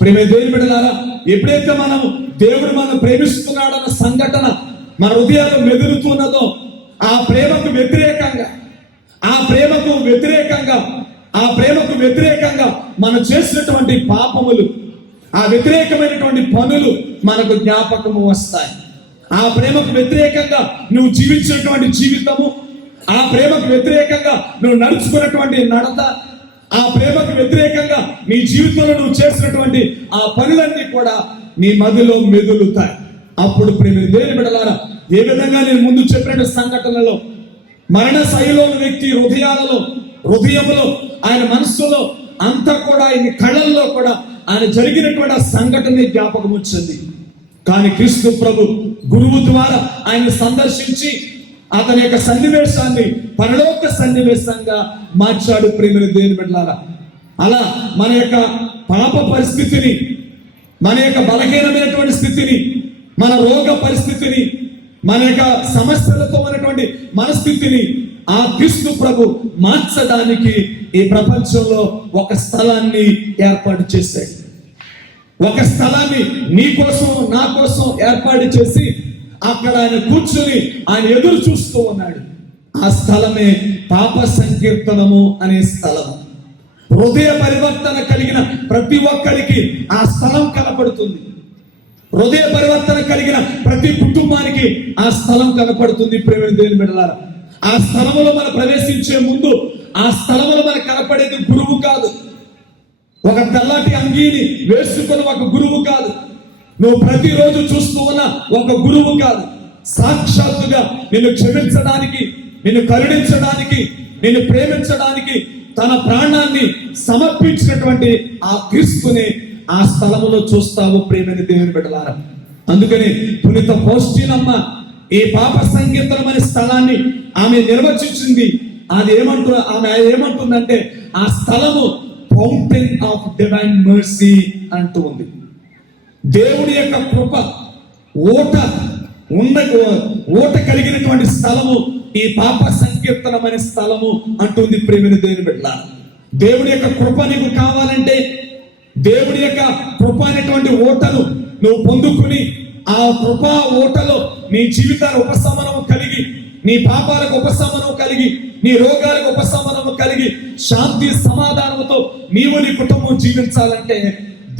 ప్రేమ దేవుని బిడ్డలారా, ఎప్పుడైతే మనం దేవుడు మనం ప్రేమిస్తున్నాడన్న సంఘటన మన హృదయాలు మెదులుతున్నదో, ఆ ప్రేమకు వ్యతిరేకంగా మనం చేసినటువంటి పాపములు, ఆ వ్యతిరేకమైనటువంటి పనులు మనకు జ్ఞాపకము వస్తాయి. ఆ ప్రేమకు వ్యతిరేకంగా నువ్వు జీవించినటువంటి జీవితము, ఆ ప్రేమకు వ్యతిరేకంగా నువ్వు నడుచుకున్నటువంటి నడత, ఆ ప్రేమకు వ్యతిరేకంగా నీ జీవితంలో నువ్వు చేసినటువంటి ఆ పనులన్నీ కూడా నీ మదిలో మెదులుతాయి. అప్పుడు ప్రేమ దేవుని బిడ్డలారా, ఏ విధంగా నేను ముందు చెప్పిన సంఘటనలో మరణ శైలిలో వ్యక్తి హృదయంలో ఆయన మనస్సులో అంతా కూడా ఆయన కళ్ళల్లో కూడా ఆయన జరిగినటువంటి ఆ సంఘటన జ్ఞాపకం వచ్చింది. కానీ క్రీస్తు ప్రభు గురువు ద్వారా ఆయన సందర్శించి అతని యొక్క సన్నివేశాన్ని పరలోక సన్నివేశంగా మార్చాడు. ప్రేమని దేవుని బిడ్డలారా, అలా మన యొక్క పాప పరిస్థితిని, మన యొక్క బలహీనమైనటువంటి స్థితిని, మన రోగ పరిస్థితిని, మన యొక్క సమస్యలతో ఉన్నటువంటి మనస్థితిని ఆ క్రీస్తు ప్రభు మార్చడానికి ఈ ప్రపంచంలో ఒక స్థలాన్ని ఏర్పాటు చేశాడు. ఒక స్థలాన్ని నీ కోసం, నా కోసం ఏర్పాటు చేసి అక్కడ ఆయన కూర్చొని ఆయన ఎదురు చూస్తూ ఉన్నాడు. ఆ స్థలమే పాప సంకీర్తనము అనే స్థలము. హృదయ పరివర్తన కలిగిన ప్రతి ఒక్కరికి ఆ స్థలం కనపడుతుంది. హృదయ పరివర్తన కలిగిన ప్రతి కుటుంబానికి ఆ స్థలం కనపడుతుంది. ప్రేమ దేవుని బిడ్డలారా, ఆ స్థలములో మనం ప్రవేశించే ముందు ఆ స్థలములో మనకు కనపడేది గురువు కాదు, ఒక తెల్లటి అంగీని వేసుకుని ఒక గురువు కాదు, నువ్వు ప్రతిరోజు చూస్తూ ఉన్న ఒక గురువు కాదు. సాక్షాత్తుగా నిన్ను క్షమించడానికి, నిన్ను కరుణించడానికి, నిన్ను ప్రేమించడానికి తన ప్రాణాన్ని సమర్పించినటువంటి ఆ క్రీస్తుని ఆ స్థలములో చూస్తావు. ప్రేమని దేవుని బిడ్డలారా, అందుకని పునీత ఫౌస్టీనమ్మ ఈ పాప సంకీర్తనం అనే స్థలాన్ని ఆమె నిర్వచించింది. ఆమె ఏమంటుందంటే ఆ స్థలము ఫౌంటైన్ ఆఫ్ డివైన్ మర్సీ అంటూ ఉంది. దేవుడి యొక్క కృప ఓట కలిగినటువంటి స్థలము ఈ పాప సంకీర్తనం అనే స్థలము అంటుంది. ప్రేమని దేవుని బిడ్డలారా, దేవుడి యొక్క కృప నీకు కావాలంటే, దేవుడి యొక్క కృప అనేటువంటి ఓటను నువ్వు పొందుకుని ఆ కృపా ఓటలో నీ జీవితాల ఉపశమనం కలిగి, నీ పాపాలకు ఉపశమనం కలిగి, నీ రోగాలకు ఉపశమనం కలిగి, శాంతి సమాధానంతో నీవు నీ కుటుంబం జీవించాలంటే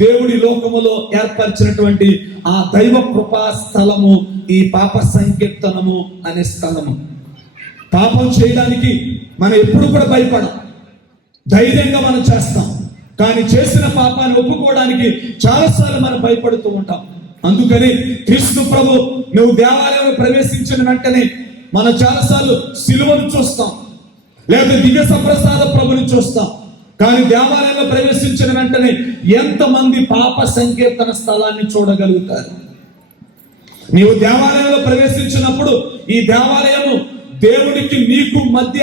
దేవుడి లోకములో ఏర్పరిచినటువంటి ఆ దైవ కృపా స్థలము ఈ పాప సంకీర్తనము అనే స్థలము. పాపం చేయడానికి మనం ఎప్పుడు కూడా భయపడం, ధైర్యంగా మనం చేస్తాం. కానీ చేసిన పాపాన్ని ఒప్పుకోవడానికి చాలాసార్లు మనం భయపడుతూ ఉంటాం. అందుకని క్రీస్తు ప్రభు నువ్వు దేవాలయంలో ప్రవేశించిన వెంటనే మనం చాలాసార్లు సిలువను చూస్తాం, లేదా దివ్య సంప్రసాద ప్రభుని చూస్తాం. కానీ దేవాలయంలో ప్రవేశించిన వెంటనే ఎంతమంది పాప సంకీర్తన స్థలాన్ని చూడగలుగుతారు? నీవు దేవాలయంలో ప్రవేశించినప్పుడు ఈ దేవాలయము దేవుడికి నీకు మధ్య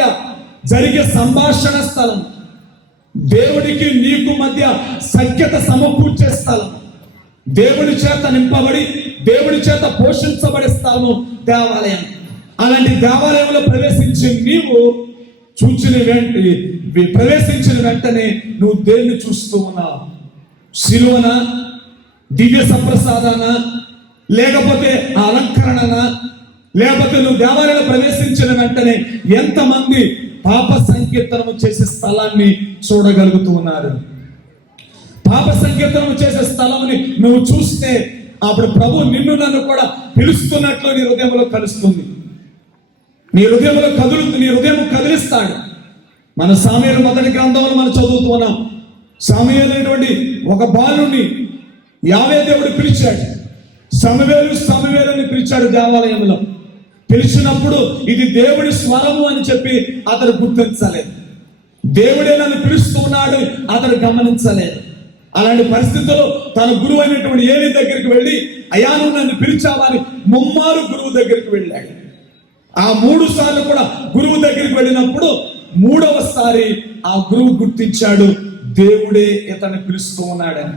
జరిగే సంభాషణ స్థలం, దేవుడికి నీకు మధ్య సఖ్యత సమకూర్చే స్థలం, దేవుడి చేత నింపబడి దేవుడి చేత పోషించబడే స్థలము దేవాలయం. అలాంటి దేవాలయంలో ప్రవేశించి నీవు ప్రవేశించిన వెంటనే నువ్వు దేన్ని చూస్తూ ఉన్నావు? శిలువన, దివ్య సంప్రసాదాన, లేకపోతే అలంకరణన, లేకపోతే నువ్వు దేవాలయంలో ప్రవేశించిన వెంటనే ఎంతమంది పాప సంకీర్తనము చేసే స్థలాన్ని చూడగలుగుతూ ఉన్నారు? పాప సంకీర్తనము చేసే స్థలాన్ని నువ్వు చూస్తే అప్పుడు ప్రభు నిన్ను నన్ను కూడా పిలుస్తున్నట్లు నీ హృదయంలో కలుస్తుంది. నీ హృదయం కదిలిస్తాడు. మన సామెయలు మొదటి గ్రంథంలో మనం చదువుతూ ఉన్నాం. సామెయలు అనేటువంటి ఒక బాలుని యావే దేవుడు పిలిచాడు. సమవేలు అని పిలిచాడు దేవాలయంలో. పిలిచినప్పుడు ఇది దేవుడి స్వరము అని చెప్పి అతడు గుర్తించలేదు. దేవుడే నన్ను పిలుస్తూ ఉన్నాడు అతడు గమనించలేదు. అలాంటి పరిస్థితుల్లో తన గురువు అయినటువంటి ఏలీ దగ్గరికి వెళ్ళి అయ్యా నువ్వు నన్ను పిలిచావని ముమ్మారు గురువు దగ్గరికి వెళ్ళాడు. ఆ 3 సార్లు కూడా గురువు దగ్గరికి వెళ్ళినప్పుడు 3వసారి ఆ గురువు గుర్తించాడు, దేవుడే ఇతన్ని పిలుస్తూ ఉన్నాడని.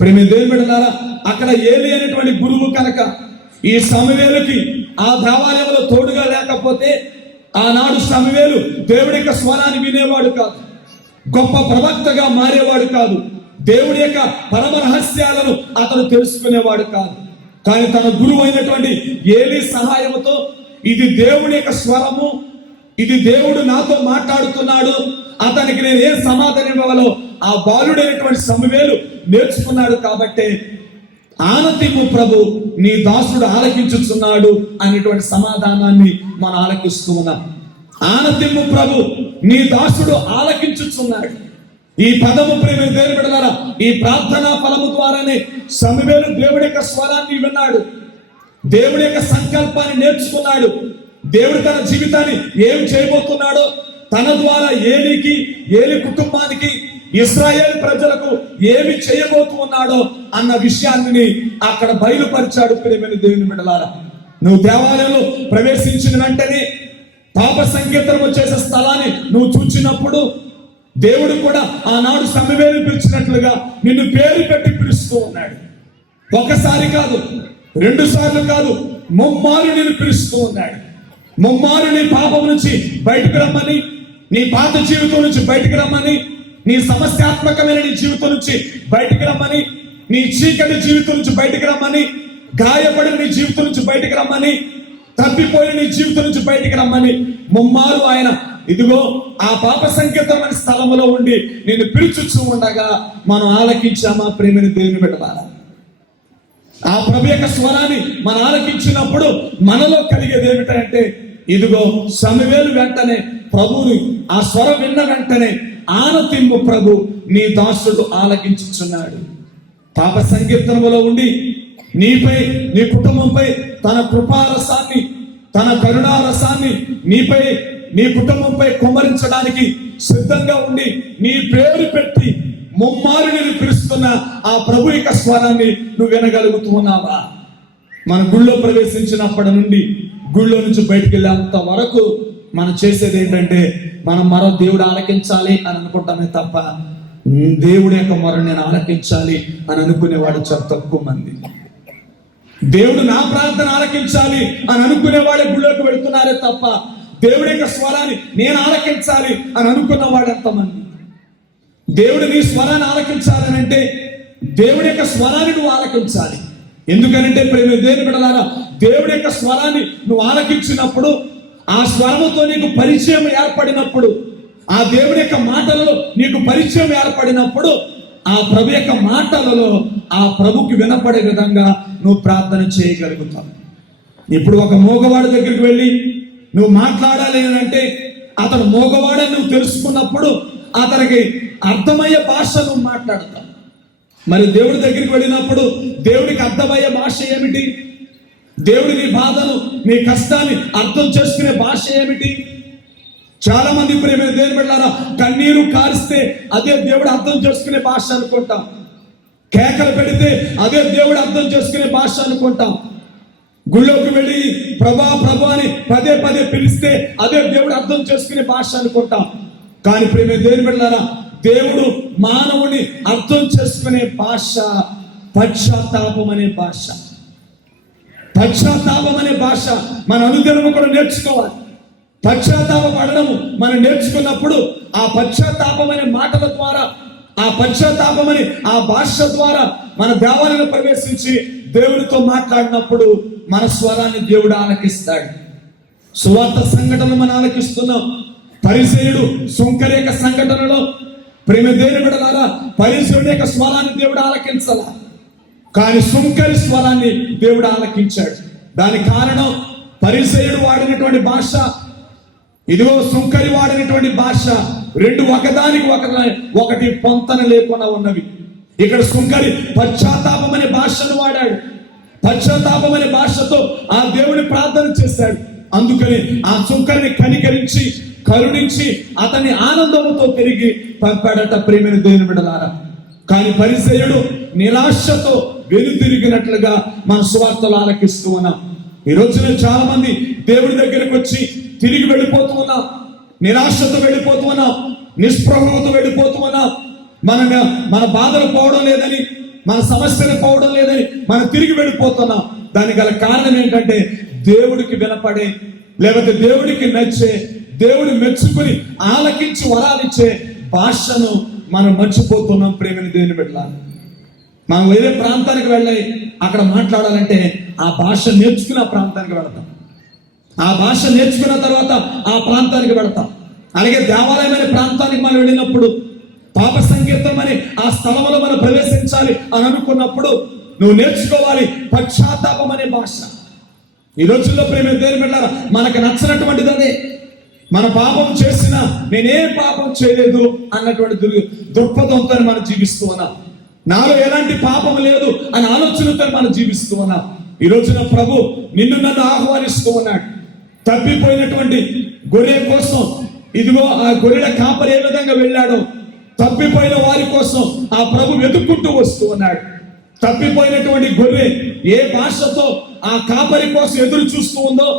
ప్రేమ దేవుని బిడ్డలారా, అక్కడ ఏలి అనేటువంటి గురువు కనుక ఈ సమూయేలుకి ఆ దేవాలయంలో తోడుగా లేకపోతే ఆనాడు సమూయేలు దేవుడి యొక్క స్వరాన్ని వినేవాడు కాదు, గొప్ప ప్రవక్తగా మారేవాడు కాదు, దేవుడి యొక్క పరమ రహస్యాలను అతను తెలుసుకునేవాడు కాదు. కానీ తన గురువు అయినటువంటి ఏలి సహాయంతో ఇది దేవుడి యొక్క స్వరము, ఇది దేవుడు నాతో మాట్లాడుతున్నాడు, అతనికి నేను ఏ సమాధానం ఇవ్వాలో ఆ బాలుడైనటువంటి సమూయేలు నేర్చుకున్నాడు. కాబట్టి ఆనతిమ్ము ప్రభు, నీ దాసుడు ఆలకించుచున్నాడు అనేటువంటి సమాధానాన్ని మనం ఆలకిస్తూ ఉన్నాం. ఆనతిమ్ము ప్రభు, నీ దాసుడు ఆలకించుచున్నాడు. ఈ పదము ప్రేమ దేవుని బిడ్డలారా, ఈ ప్రార్థనా ఫలము ద్వారానే సమూయేలు దేవుడి యొక్క స్వరాన్ని విన్నాడు, దేవుడి యొక్క సంకల్పాన్ని నేర్చుకున్నాడు. దేవుడు తన జీవితాన్ని ఏం చేయబోతున్నాడో, తన ద్వారా ఏలి కుటుంబానికి, ఇశ్రాయేలు ప్రజలకు ఏమి చేయబోతున్నాడో అన్న విషయాన్ని అక్కడ బయలుపరిచాడు. ప్రియమైన దేవుని బిడ్డలారా, నువ్వు దేవాలయంలో ప్రవేశించిన వెంటనే పాప సంకీర్తనం చేసే స్థలాన్ని నువ్వు చూచినప్పుడు దేవుడు కూడా ఆనాడు సమూయేలును పిలిచినట్లుగా నిన్ను పేరు పెట్టి పిలుస్తూ ఉన్నాడు. ఒకసారి కాదు, 2 సార్లు కాదు, ముమ్మారు నిన్ను పిలుస్తూ ఉన్నాడు. ముమ్మారు నీ పాపం నుంచి బయటకు రమ్మని, నీ పాత జీవితం నుంచి బయటకు రమ్మని, నీ సమస్యాత్మకమైన నీ జీవితం నుంచి బయటకు రమ్మని, నీ చీకటి జీవితం నుంచి బయటకు రమ్మని, గాయపడిన నీ జీవితం నుంచి బయటకు రమ్మని, తప్పిపోయిన నీ జీవితం నుంచి బయటకు రమ్మని ముమ్మారు ఆయన ఇదిగో ఆ పాప సంకేతమైన స్థలంలో ఉండి నేను పిలుచుచూ ఉండగా మనం ఆలకించామా ప్రేమని దేవుని బిడ్డలారా? ఆ ప్రభు యొక్క స్వరాన్ని మనం ఆలకించినప్పుడు మనలో కలిగేది ఏమిటంటే, ఇదిగో సమూయేలు వెంటనే ప్రభువుని ఆ స్వరం విన్న వెంటనే ఆనతిమ్ము ప్రభు, నీ దాసుడు ఆలకించుచున్నాడు. పాప సంకీర్తనలో ఉండి నీపై, నీ కుటుంబంపై తన కృపారసాన్ని, తన కరుణారసాన్ని నీపై, నీ కుటుంబంపై కుమ్మరించడానికి సిద్ధంగా ఉండి నీ పేరు పెట్టి ముమ్మారు నేను పిలుస్తున్న ఆ ప్రభు యొక్క స్వరాన్ని నువ్వు వినగలుగుతూ ఉన్నావా? మన గుళ్ళో ప్రవేశించినప్పటి నుండి గుళ్ళో నుంచి బయటికి వెళ్ళేంత వరకు మనం చేసేది ఏంటంటే, మనం మరో దేవుడు ఆలకించాలి అని అనుకుంటామే తప్ప దేవుడి యొక్క మొర నేను ఆలకించాలి అని అనుకునేవాడు చాలా తక్కువ మంది. దేవుడు నా ప్రార్థన ఆలకించాలి అని అనుకునేవాడే గుళ్ళోకి వెళుతున్నారే తప్ప దేవుడి యొక్క స్వరాన్ని నేను ఆలకించాలి అని అనుకున్నవాడు ఎంతమంది? దేవుడు నీ స్వరాన్ని ఆలకించాలని అంటే దేవుడి యొక్క స్వరాన్ని నువ్వు ఆలకించాలి. ఎందుకనంటే ప్రేమ దేవుని బిడ్డలారా, దేవుడి యొక్క స్వరాన్ని నువ్వు ఆలకించినప్పుడు, ఆ స్వరముతో నీకు పరిచయం ఏర్పడినప్పుడు, ఆ దేవుడి యొక్క మాటలలో నీకు పరిచయం ఏర్పడినప్పుడు, ఆ ప్రభు యొక్క మాటలలో ఆ ప్రభుకి వినపడే విధంగా నువ్వు ప్రార్థన చేయగలుగుతావు. ఇప్పుడు ఒక మోగవాడి దగ్గరికి వెళ్ళి నువ్వు మాట్లాడాలి అని అంటే, అతను మోగవాడని నువ్వు తెలుసుకున్నప్పుడు అతనికి అర్థమయ్యే భాష నువ్వు మాట్లాడతావు. మరి దేవుడి దగ్గరికి వెళ్ళినప్పుడు దేవుడికి అర్థమయ్యే భాష ఏమిటి? దేవుడి నీ బాధను, నీ కష్టాన్ని అర్థం చేసుకునే భాష ఏమిటి? చాలా మంది ప్రేమ దేవుని బిడ్డలారా, కన్నీరు కారిస్తే అదే దేవుడు అర్థం చేసుకునే భాష అనుకుంటాం. కేకలు పెడితే అదే దేవుడు అర్థం చేసుకునే భాష అనుకుంటాం. గుళ్ళోకి వెళ్ళి ప్రభా ప్రభా అని పదే పదే పిలిస్తే అదే దేవుడు అర్థం చేసుకునే భాష అనుకుంటాం. కానీ ప్రేమ దేవుని బిడ్డలారా, దేవుడు మానవుని అర్థం చేసుకునే భాష పశ్చాత్తాపం అనే భాష. పశ్చాత్తాపం అనే భాష మన అనుదినము కూడా నేర్చుకోవాలి. పశ్చాత్తాపడము మనం నేర్చుకున్నప్పుడు ఆ పశ్చాత్తాపమనే మాటల ద్వారా, ఆ పశ్చాత్తాపమని ఆ భాష ద్వారా మన దేవాలయంలో ప్రవేశించి దేవుడితో మాట్లాడినప్పుడు మన స్వరాన్ని దేవుడు ఆలకిస్తాడు. సువార్త సంఘటనలు మనం ఆలకిస్తున్నాం. పరిసయుడు సుంకరేక సంఘటనలో ప్రేమ దేవుని బిడ్డలారా, పరిసయుడి యొక్క స్వరాన్ని దేవుడు ఆలకించాల, కానీ సుంకరి స్వరాన్ని దేవుడు ఆలకించాడు. దాని కారణం పరిసయుడు వాడినటువంటి భాష, ఇదిగో సుంకరి వాడినటువంటి భాష రెండు ఒకదానికి ఒకటి పొంతన లేకుండా ఉన్నవి. ఇక్కడ సుంకరి పశ్చాత్తాపం అనే భాషను వాడాడు. పశ్చాత్తాపం అనే భాషతో ఆ దేవుని ప్రార్థన చేశాడు. అందుకని ఆ సుంకరిని కనికరించి కరుణించి అతన్ని ఆనందంతో తిరిగి పంపాడట ప్రేమైన దేవుని బిడ్డలారా. కానీ పరిసయ్యుడు నిరాశతో వెనుతిరిగినట్లుగా మన సువార్తలు ఆలకిస్తూ ఉన్నాం. ఈ రోజున చాలా మంది దేవుడి దగ్గరకు వచ్చి తిరిగి వెళ్ళిపోతూ ఉన్నాం, నిరాశతో వెళ్ళిపోతూ ఉన్నాం, నిస్పృహతో వెళ్ళిపోతూ ఉన్నాం. మన బాధలు పోవడం లేదని, మన సమస్యలు పోవడం లేదని మనం తిరిగి వెళ్ళిపోతున్నాం. దానికి గల కారణం ఏంటంటే దేవుడికి వినపడే, లేకపోతే దేవుడికి నచ్చే, దేవుడు మెచ్చుకుని ఆలకించి వరాలిచ్చే భాషను మనం మర్చిపోతున్నాం. ప్రేమని దేవుని బిడ్డలారా, మనం వేరే ప్రాంతానికి వెళ్ళి అక్కడ మాట్లాడాలంటే ఆ భాష నేర్చుకుని ఆ ప్రాంతానికి వెళతాం. ఆ భాష నేర్చుకున్న తర్వాత ఆ ప్రాంతానికి వెళతాం. అలాగే దేవాలయం అనే ప్రాంతానికి మనం వెళ్ళినప్పుడు, పాప సంకీర్తనం అని ఆ స్థలంలో మనం ప్రవేశించాలి అని అనుకున్నప్పుడు నువ్వు నేర్చుకోవాలి పశ్చాత్తాపం అనే భాష. ఈ రోజుల్లో ప్రేమ దేవుని బిడ్డలారా, మనకు నచ్చినటువంటిది అదే. మన పాపం చేసినా నేనేం పాపం చేయలేదు అన్నటువంటి దృక్పథంతో మనం జీవిస్తూ ఉన్నాం. నాలో ఎలాంటి పాపం లేదు అని ఆలోచనతో మనం జీవిస్తూ ఉన్నాం. ఈ రోజున ప్రభు నిన్ను నన్ను ఆహ్వానిస్తూ ఉన్నాడు. తప్పిపోయినటువంటి గొర్రె కోసం, ఇదిగో ఆ గొర్రెల కాపరి ఏ విధంగా వెళ్ళాడో, తప్పిపోయిన వారి కోసం ఆ ప్రభు వెతుక్కుంటూ వస్తూ ఉన్నాడు. తప్పిపోయినటువంటి గొర్రె ఏ భాషతో ఆ కాపరి కోసం ఎదురు చూస్తూ ఉందో,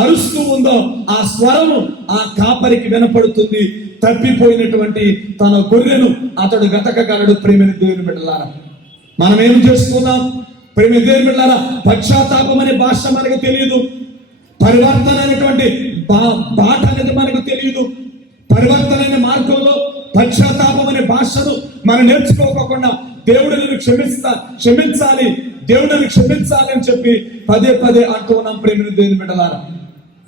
అరుస్తూ ఉందో, ఆ స్వరము ఆ కాపరికి వినపడుతుంది. తప్పిపోయినటువంటి తన గొర్రెను అతడు గతకగలడు. ప్రేమని దేవుని బిడ్డలారా, మనం ఏం చేసుకున్నాం? ప్రేమ దేవుని బిడ్డలారా, పశ్చాత్తాపం అనే భాష మనకు తెలియదు, పరివర్తన అనేటువంటి బాట అనేది మనకు తెలియదు. పరివర్తన అనే మార్గంలో పశ్చాత్తాపం అనే భాషను మనం నేర్చుకోకుండా దేవుడు నిన్ను క్షమించాలి, దేవుడిని క్షమించాలి అని చెప్పి పదే పదే అంటూ ఉన్నాం. ప్రేమని దేవుని బిడ్డలారా,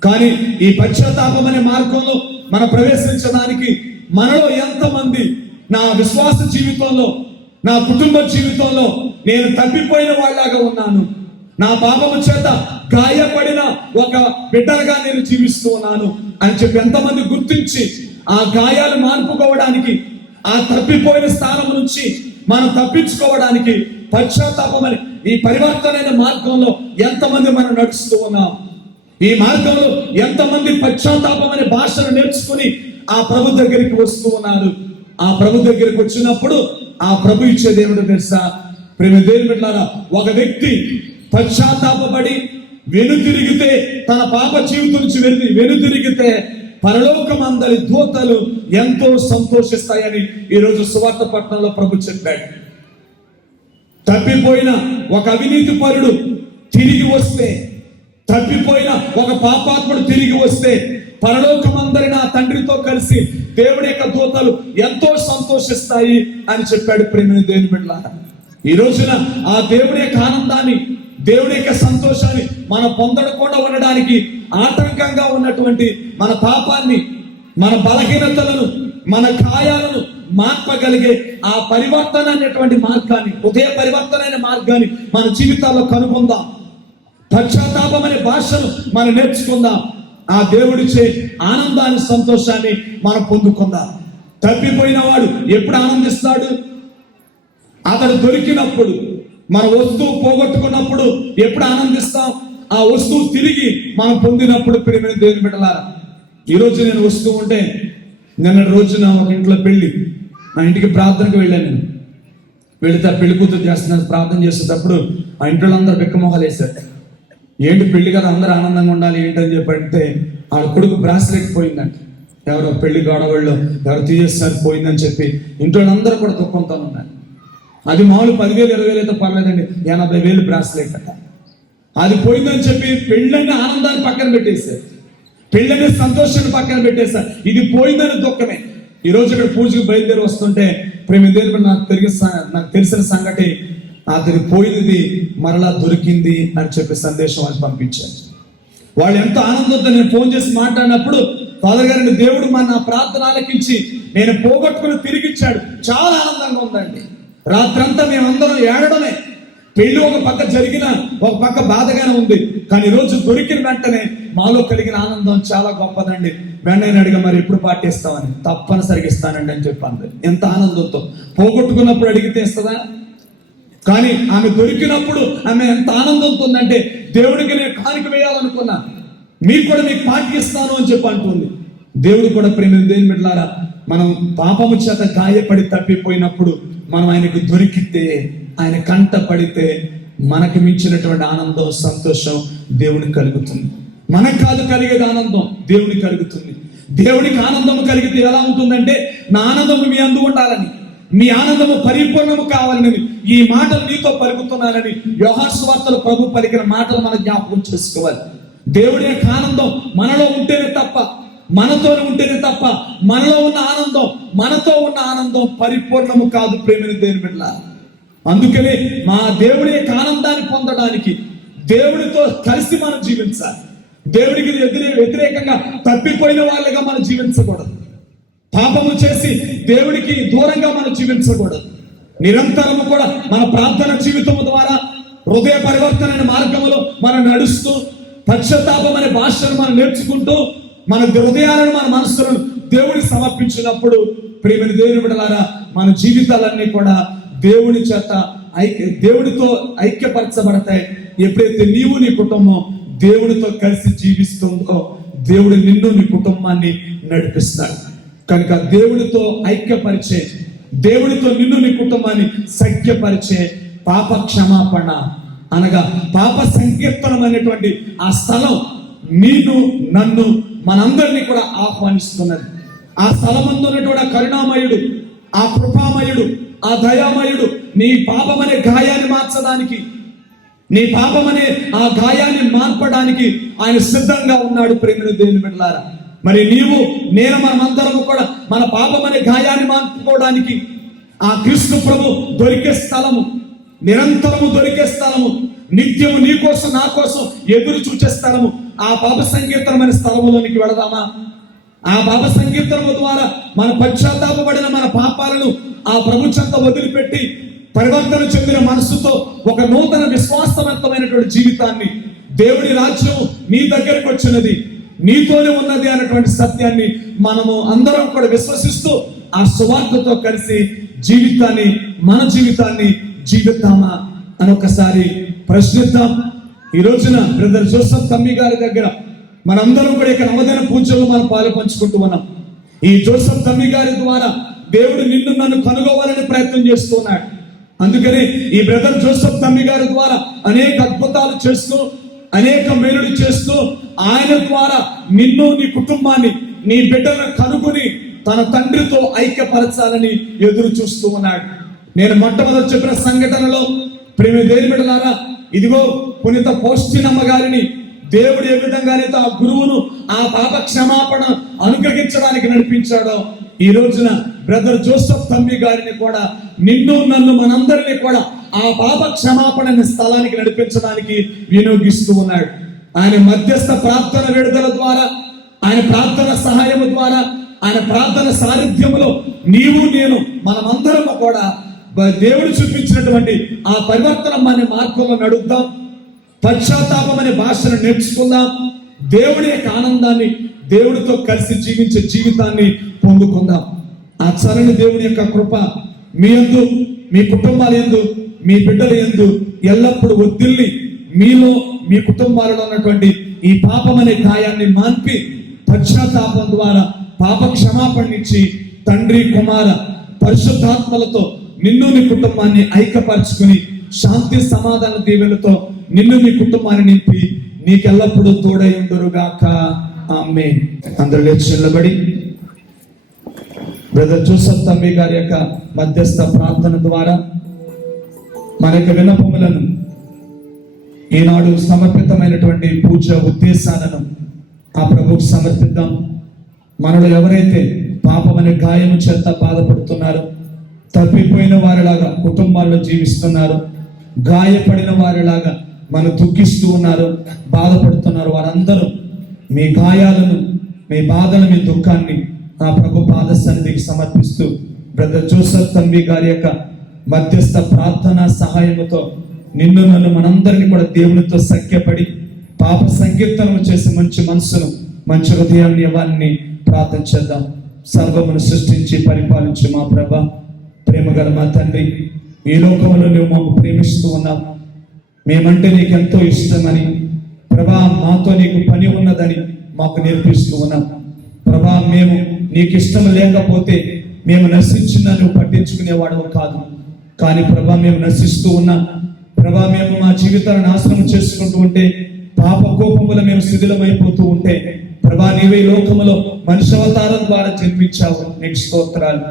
కానీ ఈ పశ్చాత్తాపం అనే మార్గంలో మనం ప్రవేశించడానికి మనలో ఎంతమంది నా విశ్వాస జీవితంలో, నా కుటుంబ జీవితంలో నేను తప్పిపోయిన వాళ్ళలాగా ఉన్నాను, నా పాపము చేత గాయపడిన ఒక బిడ్డలుగా నేను జీవిస్తూ ఉన్నాను అని చెప్పి ఎంతమంది గుర్తించి ఆ గాయాలు మాన్పుకోవడానికి, ఆ తప్పిపోయిన స్థానం నుంచి మనం తప్పించుకోవడానికి పశ్చాత్తాపం అని ఈ పరివర్తనైన మార్గంలో ఎంతమంది మనం నడుస్తూ ఉన్నాం? ఈ మార్గంలో ఎంతమంది పశ్చాత్తాపం అనే భాషను నేర్చుకుని ఆ ప్రభు దగ్గరికి వస్తూ ఉన్నారు? ఆ ప్రభు దగ్గరికి వచ్చినప్పుడు ఆ ప్రభు ఇచ్చేది ఏమిటో తెలుసా? ప్రేమ దేవుని బిడ్డలారా, ఒక వ్యక్తి పశ్చాత్తాపడి వెనుతిరిగితే, తన పాప జీవితం నుంచి వెనుతిరిగితే పరలోకమందలి దూతలు ఎంతో సంతోషిస్తాయని ఈరోజు సువార్త పట్టణంలో ప్రభు చెప్పాడు. తప్పిపోయిన ఒక అవినీతి పరుడు తిరిగి వస్తే, తప్పిపోయిన ఒక పాపాత్ముడు తిరిగి వస్తే పరలోకమందరి నా తండ్రితో కలిసి దేవుడి యొక్క దూతలు ఎంతో సంతోషిస్తాయి అని చెప్పాడు. ప్రేమ దేవుని బిడ్డలారా, ఈ రోజున ఆ దేవుడి యొక్క ఆనందాన్ని, దేవుడి యొక్క సంతోషాన్ని మనం పొందకుండా ఉండడానికి ఆటంకంగా ఉన్నటువంటి మన పాపాన్ని, మన బలహీనతలను, మన గాయాలను మార్పగలిగే ఆ పరివర్తన అనేటువంటి మార్గాన్ని, ఉదయ పరివర్తన అనే మార్గాన్ని మన జీవితాల్లో కనుగొందాం. పశ్చాత్తాపం అనే భాషను మనం నేర్చుకుందాం. ఆ దేవుడిచ్చే ఆనందాన్ని, సంతోషాన్ని మనం పొందుకుందాం. తప్పిపోయిన వాడు ఎప్పుడు ఆనందిస్తాడు? అతడు దొరికినప్పుడు. మన వస్తువు పోగొట్టుకున్నప్పుడు ఎప్పుడు ఆనందిస్తాం? ఆ వస్తువు తిరిగి మనం పొందినప్పుడు. ప్రియమైన దేవుని బిడ్డలారా, ఈరోజు నేను వస్తూ ఉంటే, నిన్న రోజున ఒక ఇంట్లో పెళ్లి, ఆ ఇంటికి ప్రార్థనకు వెళ్ళాను. నేను వెళితే పెళ్లి కూతురు చేస్తున్నాను. ప్రార్థన చేసేటప్పుడు ఆ ఇంట్లో అందరూ బిక్కమొహాలు వేశారు. ఏంటి పెళ్లి కదా, అందరూ ఆనందంగా ఉండాలి ఏంటని చెప్పంటే, ఆ కొడుకు బ్రాస్లెట్ పోయిందంట. ఎవరో పెళ్లి గొడవళ్ళు ఎవరు తీసేస్తారు పోయిందని చెప్పి ఇంట్లో అందరూ కూడా దుఃఖంతో ఉన్నారు. అది మామూలు 10,000 20,000 అయితే పర్లేదండి, 80,000 బ్రాస్లెట్ అట. అది పోయిందని చెప్పి పెళ్ళైన ఆనందాన్ని పక్కన పెట్టేశారు, పెళ్ళైన సంతోషాన్ని పక్కన పెట్టేశారు. ఇది పోయిందని దుఃఖమే. ఈ రోజు ఇక్కడ పూజకు బయలుదేరి వస్తుంటే ప్రేమ దేవుడు నాకు తెలిసిన సంగతి, అతనికి పోయింది మరలా దొరికింది అని చెప్పి సందేశం వాళ్ళు పంపించారు. వాళ్ళు ఎంతో ఆనందంతో నేను ఫోన్ చేసి మాట్లాడినప్పుడు, ఫాదర్ గారిని దేవుడు నా ప్రార్థన ఆలకించి నేను పోగొట్టుకుని తిరిగిచ్చాడు, చాలా ఆనందంగా ఉందండి. రాత్రంతా మేమందరం ఏడడమే. పెళ్లి ఒక పక్క జరిగిన, ఒక పక్క బాధగానే ఉంది. కానీ ఈరోజు దొరికిన వెంటనే మాలో కలిగిన ఆనందం చాలా గొప్పదండి. వెంటనే అడిగా, మరి ఎప్పుడు పాటిస్తామని. తప్పనిసరిగా ఇస్తానండి అని చెప్పాను. ఎంత ఆనందంతో. పోగొట్టుకున్నప్పుడు అడిగితే ఇస్తుందా? కానీ ఆమె దొరికినప్పుడు ఆమె ఎంత ఆనందంతో ఉందంటే, దేవుడికి నేను కానుక వేయాలనుకున్నా, మీకు కూడా మీకు పాటిస్తాను అని చెప్పి అంటుంది. దేవుడు కూడా ప్రేమ దేవుని బిడ్డలారా, మనం పాపము చేత గాయపడి తప్పిపోయినప్పుడు మనం ఆయనకు దొరికితే ఆయన కంట పడితే మనకి మించినటువంటి ఆనందం, సంతోషం దేవునికి కలుగుతుంది. మనకు కాదు కలిగేది ఆనందం, దేవునికి కలుగుతుంది. దేవునికి ఆనందం కలిగితే ఎలా ఉంటుందంటే, నా ఆనందము మీ అందు ఉండాలని, మీ ఆనందము పరిపూర్ణము కావాలని ఈ మాటలు నీతో పలుకుతున్నానని యోహాను సువార్తలో ప్రభు పలికిన మాటలు మనం జ్ఞాపకం చేసుకోవాలి. దేవుడి యొక్క ఆనందం మనలో ఉంటేనే తప్ప, మనతోనే ఉంటేనే తప్ప, మనలో ఉన్న ఆనందం, మనతో ఉన్న ఆనందం పరిపూర్ణము కాదు ప్రేమని దేవుని బిడ్డలారా. అందుకనే మా దేవుడి యొక్క ఆనందాన్ని పొందడానికి దేవుడితో కలిసి మనం జీవించాలి. దేవుడికి వ్యతిరేకంగా తప్పిపోయిన వాళ్ళగా మనం జీవించకూడదు. పాపము చేసి దేవుడికి దూరంగా మనం జీవించకూడదు. నిరంతరము కూడా మన ప్రార్థన జీవితము ద్వారా హృదయ పరివర్తన అనే మార్గంలో మనం నడుస్తూ, పశ్చాత్తాపం అనే భాషను మనం నేర్చుకుంటూ, మన హృదయాలను, మన మనస్సులను దేవుడికి సమర్పించినప్పుడు ప్రియమైన దేవుని బిడ్డలారా, మన జీవితాలన్నీ కూడా దేవుని చేత దేవుడితో ఐక్యపరచబడతాయి. ఎప్పుడైతే నీవు నీ కుటుంబం దేవుడితో కలిసి జీవిస్తుందో దేవుడు నిన్ను, నీ కుటుంబాన్ని నడిపిస్తాడు. కనుక దేవుడితో ఐక్యపరిచే, దేవుడితో నిన్ను, నీ కుటుంబాన్ని సఖ్యపరిచే పాప క్షమాపణ అనగా పాప సంకీర్తనం అనేటువంటి ఆ స్థలం నీను, నన్ను, మనందరినీ కూడా ఆహ్వానిస్తున్నది. ఆ స్థలమందు ఉన్నటువంటి ఆ కరుణామయుడు, ఆ కృపామయుడు, ఆ దయామయుడు నీ పాపమనే గాయాన్ని మార్చడానికి, నీ పాపమనే ఆ గాయాన్ని మార్పడానికి ఆయన సిద్ధంగా ఉన్నాడు. ప్రేమను దేవుని బిడ్డలారా, మరి నీవు, నేను, మనమందరము కూడా మన పాపమనే గాయాన్ని మార్చుకోవడానికి ఆ క్రీస్తు ప్రభు దొరికే స్థలము, నిరంతరము దొరికే స్థలము, నిత్యము నీ కోసం, నా కోసం ఎదురు చూచే స్థలము, ఆ పాప సంకీర్తనమైన స్థలములోనికి వెళదామా? ఆ పాప సంకీర్తనము ద్వారా మన పశ్చాత్తాపబడిన మన పాపాలను ఆ ప్రభు చెంత వదిలిపెట్టి పరివర్తన చెందిన మనసుతో ఒక నూతన విశ్వాసవంతమైనటువంటి జీవితాన్ని, దేవుడి రాజ్యం నీ దగ్గరకు వచ్చినది, నీతోనే ఉన్నది అన్నటువంటి సత్యాన్ని మనము అందరం కూడా విశ్వసిస్తూ ఆ సువార్తతో కలిసి జీవితాన్ని, మన జీవితాన్ని జీవిద్దామా అని ఒకసారి ప్రశ్నిద్దాం. ఈ రోజున బ్రదర్ జోసెఫ్ తమ్మి గారి దగ్గర మనందరం కూడా ఇక నవదిన పూజలు మనం పాలు పంచుకుంటూ ఉన్నాం. ఈ జోసెఫ్ తమ్మి గారి ద్వారా దేవుడు నిన్ను, నన్ను కనుగోవాలని ప్రయత్నం చేస్తున్నాడు. అందుకని ఈ బ్రదర్ జోసెఫ్ తమ్మి గారి ద్వారా అనేక అద్భుతాలు చేస్తూ, అనేక మేలులు చేస్తూ, ఆయన ద్వారా నిన్ను, నీ కుటుంబాన్ని, నీ బిడ్డలను కనుగొని తన తండ్రితో ఐక్యపరచాలని ఎదురు చూస్తూ ఉన్నాడు. నేను మొట్టమొదటి చెప్పిన సంఘటనలో ప్రేమ దేవుని బిడ్డలారా, ఇదిగో పునీత పౌష్టినమ్మ గారిని దేవుడు ఏ విధంగానైతే ఆ గురువును ఆ పాప క్షమాపణ అనుగ్రహించడానికి నడిపించాడో, ఈ రోజున బ్రదర్ జోసెఫ్ తమ్మి గారిని కూడా, నిన్ను, నన్ను, మనందరినీ కూడా ఆ పాప క్షమాపణ అనే స్థలానికి నడిపించడానికి వినియోగిస్తూ ఉన్నాడు. ఆయన మధ్యస్థ ప్రార్థన విడుదల ద్వారా, ఆయన ప్రార్థన సహాయము ద్వారా, ఆయన ప్రార్థన సాన్నిధ్యములో నీవు, నేను, మనమందరము కూడా దేవుడు చూపించినటువంటి ఆ పరివర్తన అనే మార్గంలో నడుద్దాం. పశ్చాత్తాపం అనే భాషను నేర్చుకుందాం. దేవుడి యొక్క ఆనందాన్ని, దేవుడితో కలిసి జీవించే జీవితాన్ని పొందుకుందాం. ఆ చలని దేవుని యొక్క కృప మీ యందు, మీ కుటుంబాల యందు, మీ బిడ్డల యందు ఎల్లప్పుడూ వర్ధిల్లి మీలో, మీ కుటుంబాలలో ఉన్నటువంటి ఈ పాపం అనే గాయాన్ని మాన్పి పశ్చాత్తాపం ద్వారా పాప క్షమాపణ ఇచ్చి తండ్రి, కుమార, పరిశుద్ధాత్మలతో నిన్ను, నీ కుటుంబాన్ని ఐక్యపరచుకుని శాంతి సమాధాన దీవెనలతో నిన్ను, నీ కుటుంబాన్ని నింపి నీకెల్లప్పుడూ తోడై ఉండురుగాక. ఆమేన్. అందరూ లేచి నిలబడి బ్రదర్ జోసెఫ్ తమ్మి గారి యొక్క మధ్యస్థ ప్రార్థన ద్వారా మన యొక్క విన్నపములను, ఈనాడు సమర్పితమైనటువంటి పూజ ఉద్దేశాలను ఆ ప్రభువుకు సమర్పిద్దాం. మనలో ఎవరైతే పాపమనే గాయము చేత బాధపడుతున్నారో, తప్పిపోయిన వారిలాగా కుటుంబాల్లో జీవిస్తున్నారు, గాయపడిన వారిలాగా మనం దుఃఖిస్తూ ఉన్నారు, బాధపడుతున్నారు, వారందరూ మీ గాయాలను, మీ బాధను, మీ దుఃఖాన్ని ఆ ప్రభు పాద సన్నిధికి సమర్పిస్తూ బ్రదర్ జోసెఫ్ తమ్మి గారి యొక్క మధ్యస్థ ప్రార్థన సహాయముతో నిన్ను, నన్ను, మనందరినీ కూడా దేవునితో సఖ్యపడి పాప సంకీర్తనము చేసి మంచి మనసును, మంచి హృదయాన్ని ఇవ్వాలని ప్రార్థన చేద్దాం. సర్వమును సృష్టించి పరిపాలించి మా ప్రభ, ప్రేమగల మా తండ్రి, ఈ లోకంలో నువ్వు మాకు ప్రేమిస్తూ ఉన్నావు. మేమంటే నీకు ఎంతో ఇష్టమని ప్రభా, మాతో నీకు పని ఉన్నదని మాకు నేర్పిస్తూ ఉన్నాం. ప్రభా, మేము నీకు ఇష్టం లేకపోతే మేము నశించినా నువ్వు పట్టించుకునేవాడవు కాదు. కానీ ప్రభా మేము నశిస్తూ ఉన్నాం. ప్రభా మేము మా జీవితాలను నాశనం చేసుకుంటూ ఉంటే, పాప కోపముల మేము శిథిలమైపోతూ ఉంటే, ప్రభా నీవే ఈ లోకములో మనిషి అవతారం ద్వారా జన్మించావు, నీకు స్తోత్రాలు.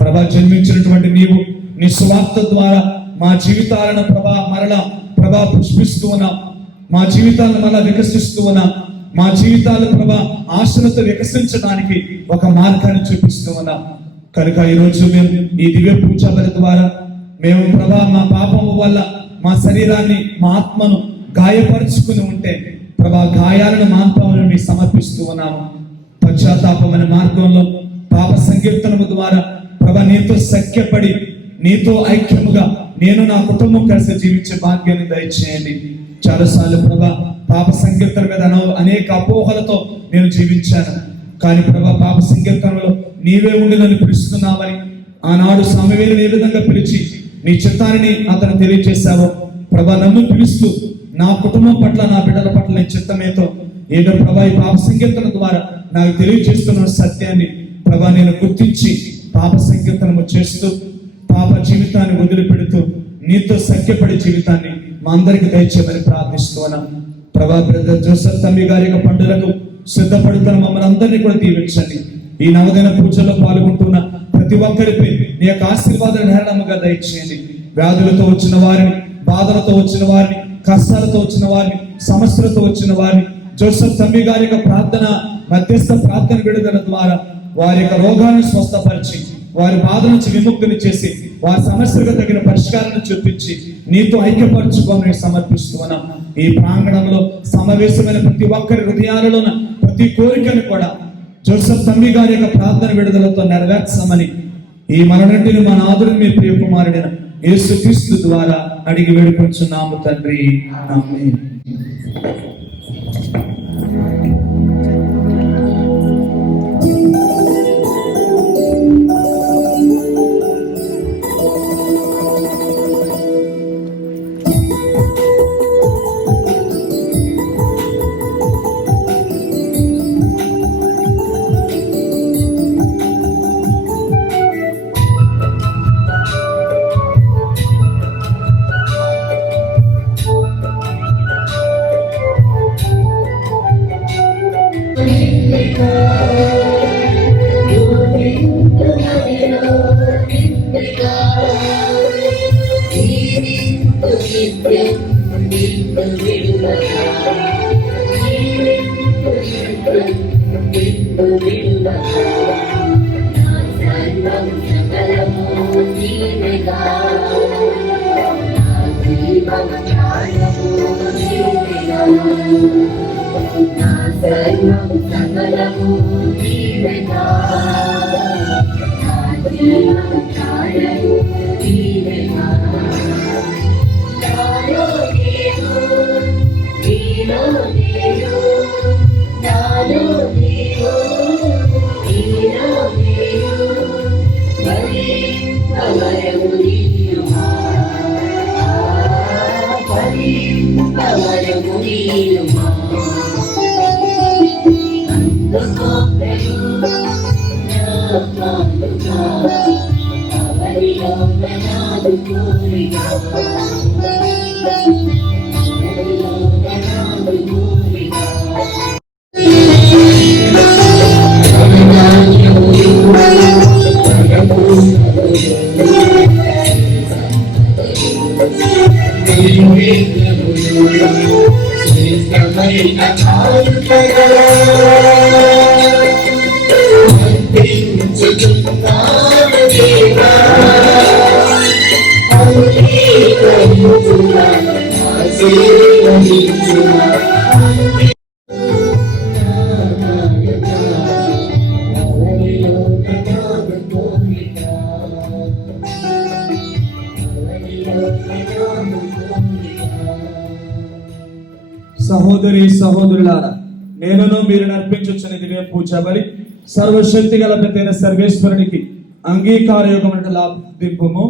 ప్రభా జన్మించినటువంటి నీవు నీ సువార్త ద్వారా మా జీవితాలను ప్రభా పుష్పిస్తూ ఉన్నాం. మా జీవితాలను మళ్ళా వికసిస్తూ ఉన్నాం. మా జీవితాలు ప్రభా ఆశలతో వికసించడానికి ఒక మార్గాన్ని చూపిస్తూ ఉన్నాం. కనుక ఈరోజు మేము ఈ దివ్య పూజా బలి ద్వారా మేము ప్రభా మా పాపము వల్ల మా శరీరాన్ని మా ఆత్మను గాయపరుచుకుని ఉంటే ప్రభా గాయాలను మాన్పాలను మీకు సమర్పిస్తూ ఉన్నాము. పశ్చాత్తాపమైన మార్గంలో పాప సంకీర్తనము ద్వారా ప్రభా నీతో సఖ్యపడి నీతో ఐక్యముగా నేను నా కుటుంబం కలిసి జీవించే భాగ్యాన్ని దయచేయండి. చాలాసార్లు ప్రభా పాప సంకీర్తన మీద అనేక అపోహలతో నేను జీవించాను. కానీ ప్రభా పాప సంకీర్తనలో నీవే ఉండి నన్ను పిలుస్తున్నావని ఆనాడు సమవేలుని ఏ విధంగా పిలిచి నీ చిత్తాన్ని అతను తెలియజేశావో ప్రభా నన్ను పిలుస్తూ నా కుటుంబం పట్ల నా బిడ్డల పట్ల నీ చిత్తమేతో ఏదో ప్రభా ఈ పాప సంకీర్తన ద్వారా నాకు తెలియజేస్తున్న సత్యాన్ని ప్రభా నేను గుర్తించి పాప సంకీర్తనము చేస్తూ పాప జీవితాన్ని వదిలిపెడుతూ నీతో సఖ్యపడే జీవితాన్ని మా అందరికి దయచేయమని ప్రార్థిస్తున్నాం. ప్రభా బ్రదర్ జోసెఫ్ తమ్మి గారి యొక్క పండుగలకు సిద్ధపడుతున్న మమ్మల్ని అందరినీ కూడా దీవించండి. ఈ నవదిన పూజలో పాల్గొంటున్న ప్రతి ఒక్కరిపై నీ యొక్క ఆశీర్వాదాలు ధారణముగా దయచేయండి. వ్యాధులతో వచ్చిన వారిని, బాధలతో వచ్చిన వారిని, కష్టాలతో వచ్చిన వారిని, సమస్యలతో వచ్చిన వారిని జోసెఫ్ తమ్మి గారి యొక్క ప్రార్థన మధ్యస్థ ప్రార్థన విడుదల ద్వారా వారి యొక్క రోగాలను స్వస్థపరిచి వారి బాధ నుంచి విముక్తిని చేసి వారి సమస్యలకు తగిన పరిష్కారాన్ని చూపించి నీతో ఐక్యపరచుకోమని సమర్పిస్తున్నాం. ఈ ప్రాంగణంలో సమావేశమైన ప్రతి ఒక్కరి హృదయాలలోన ప్రతి కోరికను కూడా జోసెఫ్ తమ్మి గారి యొక్క ప్రార్థన విడుదలతో నెరవేర్చమని ఈ మరణటిని మన ఆదురుని మీ ప్రియ కుమారుడైన యేసుక్రీస్తు ద్వారా అడిగి వేడుకొంచున్నాము తండ్రి, ఆమేన్. సహోదరి సహోదరులారా, నేనును మీరు నర్పించుచున్న దివ్య పూజ బలి సర్వశక్తి గల పెద్దైన సర్వేశ్వరునికి అంగీకార యోగమైన లాభింపుము.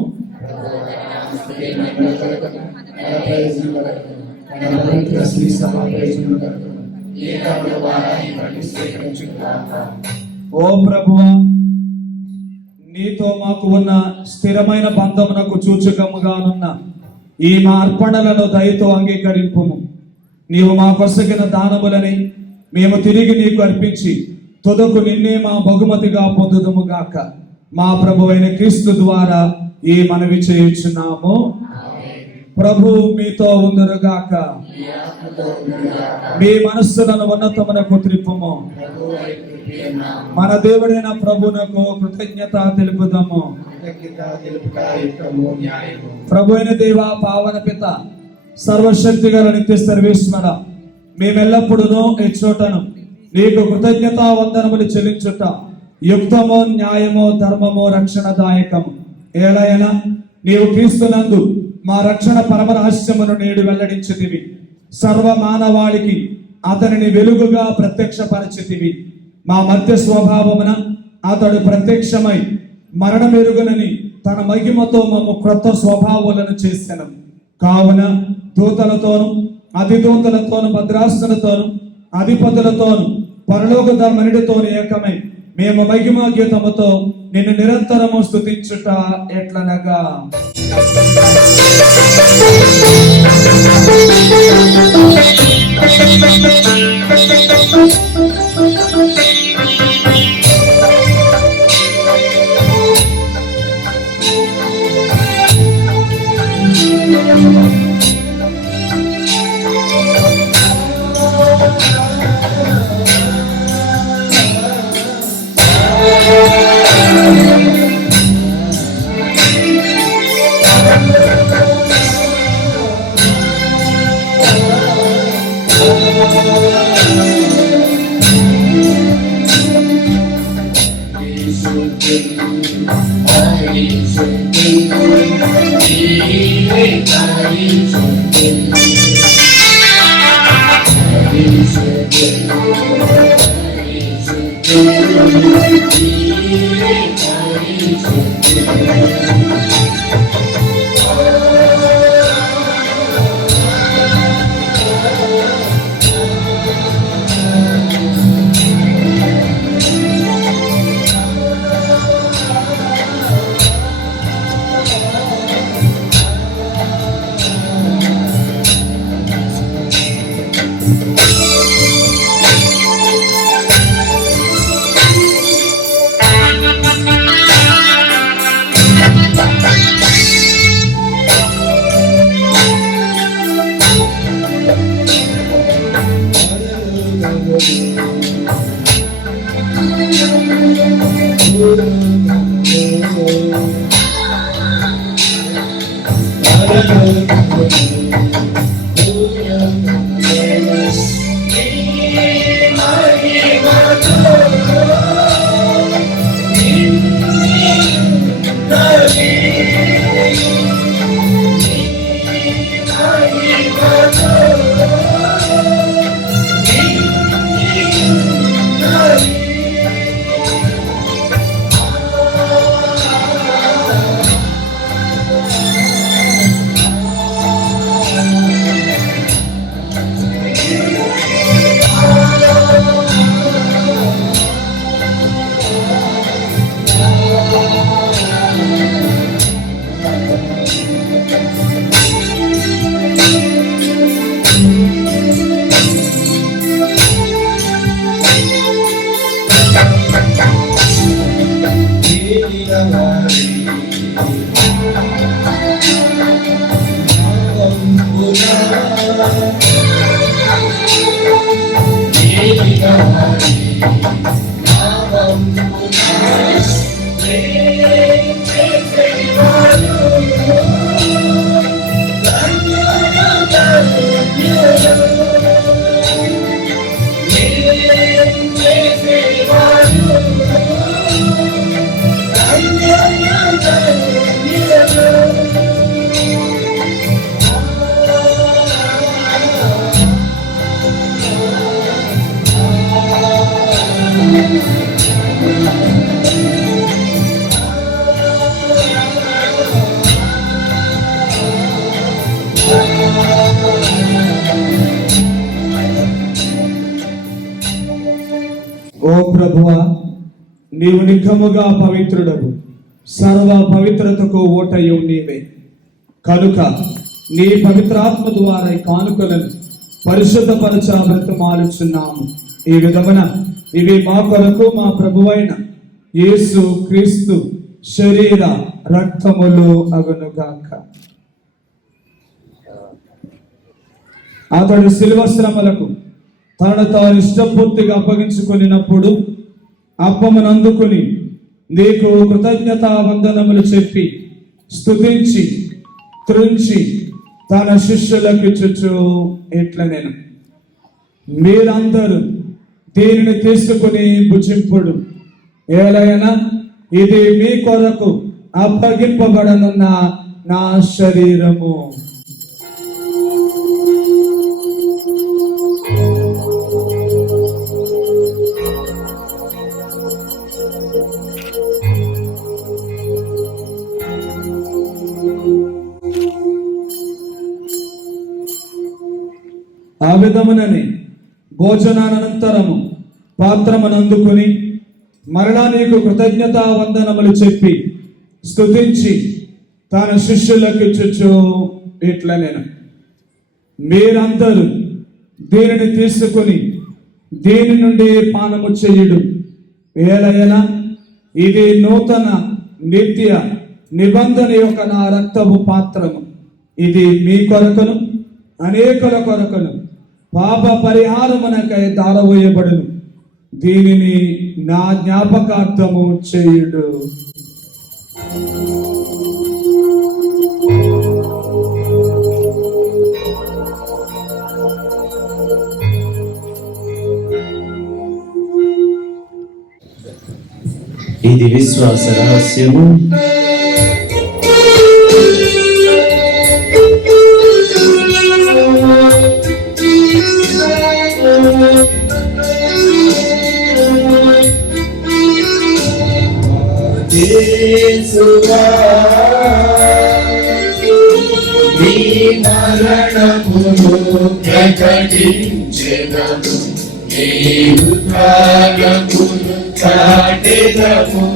ఓ ప్రభువా, నీతో మాకు ఉన్న స్థిరమైన బంధమునకు సూచకముగానున్న ఈ మా అర్పణలను దయతో అంగీకరింపుము. నీవు మా కొసగిన దానములని మేము తిరిగి నీకు అర్పించి తుదకు నిన్నే మా బహుమతిగా పొందుదుము గాక. మా ప్రభువైన క్రీస్తు ద్వారా ఈ మనవి చేయుచున్నాము. ప్రభు మీతో ఉందురుగాక. మీ మనస్సులను ఉన్నతమునకు త్రిప్పుము. మన దేవుడైన ప్రభునకు కృతజ్ఞత తెలుపుదాము. ప్రభు అయిన దేవ, పావన పిత, సర్వశక్తి గల నిత్య సర్వేశ్వర, మేమెల్లప్పుడూ ఈ చోటను నీకు కృతజ్ఞత వందనములు చెల్లించుట యుక్తమో, న్యాయమో, ధర్మమో, రక్షణదాయకము. ఏలైనా నీవు క్రీస్తునందు మా రక్షణ పరమ రహస్యమును నేడు వెల్లడించితివి. సర్వ మానవాళికి అతనిని వెలుగుగా ప్రత్యక్షపరచితివి. మా మధ్య స్వభావమున అతడు ప్రత్యక్షమై మరణమెరుగునని తన మహిమతో మమ్ము క్రొత్త స్వభావాలను చేసెను. కావున దూతలతోను అధిదూతలతోను భద్రాస్తులతోను అధిపతులతోను పరలోక ధర్మనిడితోను ఏకమై మేము మహిమా గీతముతో నిన్ను నిరంతరము స్తుతించుట ఎట్లనగా, ఓ ప్రభువా, నీవు నిఖముగా పవిత్రుడవు, సర్వ పవిత్రతకు ఓటయు నీవే కనుక నీ పవిత్రాత్మ ద్వారా ఈ కానుకలను పరిశుద్ధపరచ బ్రతమాలుచున్నాము. ఈ విధమున ఇవి మా కొరకు మా ప్రభువైన యేసు క్రీస్తు శరీర రక్తములు అగునుగాక. అతడు శిలువ శ్రమలకు తనను తాను ఇష్టపూర్తిగా అప్పగించుకొనినప్పుడు అప్పమును అందుకుని నీకు కృతజ్ఞతా వందనములు చెప్పి స్తుతించి త్రుంచి తన శిష్యులకు ఇచ్చుచు ఇట్లా నేను మీరందరూ దీనిని తీసుకుని భుజింపుడు, ఏలైనా ఇది మీ కొరకు అప్పగింపబడనున్న నా శరీరము. ఆ విధమునని భోజనానంతరము పాత్రమును అందుకుని మరలా నీకు కృతజ్ఞతా వందనములు చెప్పి స్తుతించి తన శిష్యులకు ఇచ్చుచు ఇట్లా నేను మీరందరూ దీనిని తీసుకుని దీని నుండి పానము చేయుడు, ఏలైనా ఇది నూతన నిత్య నిబంధన యొక్క నా రక్తపు పాత్రము. ఇది మీ కొరకును అనేకుల కొరకును పాప పరిహారమునకై దారవేయబడును. దీనిని నా జ్ఞాపకార్థము చేయుడు. ఇది విశ్వాస రహస్యము. యేసువా నీ మరణమును ప్రకటించెదము, నీ ఉత్థానమును చాటెదము.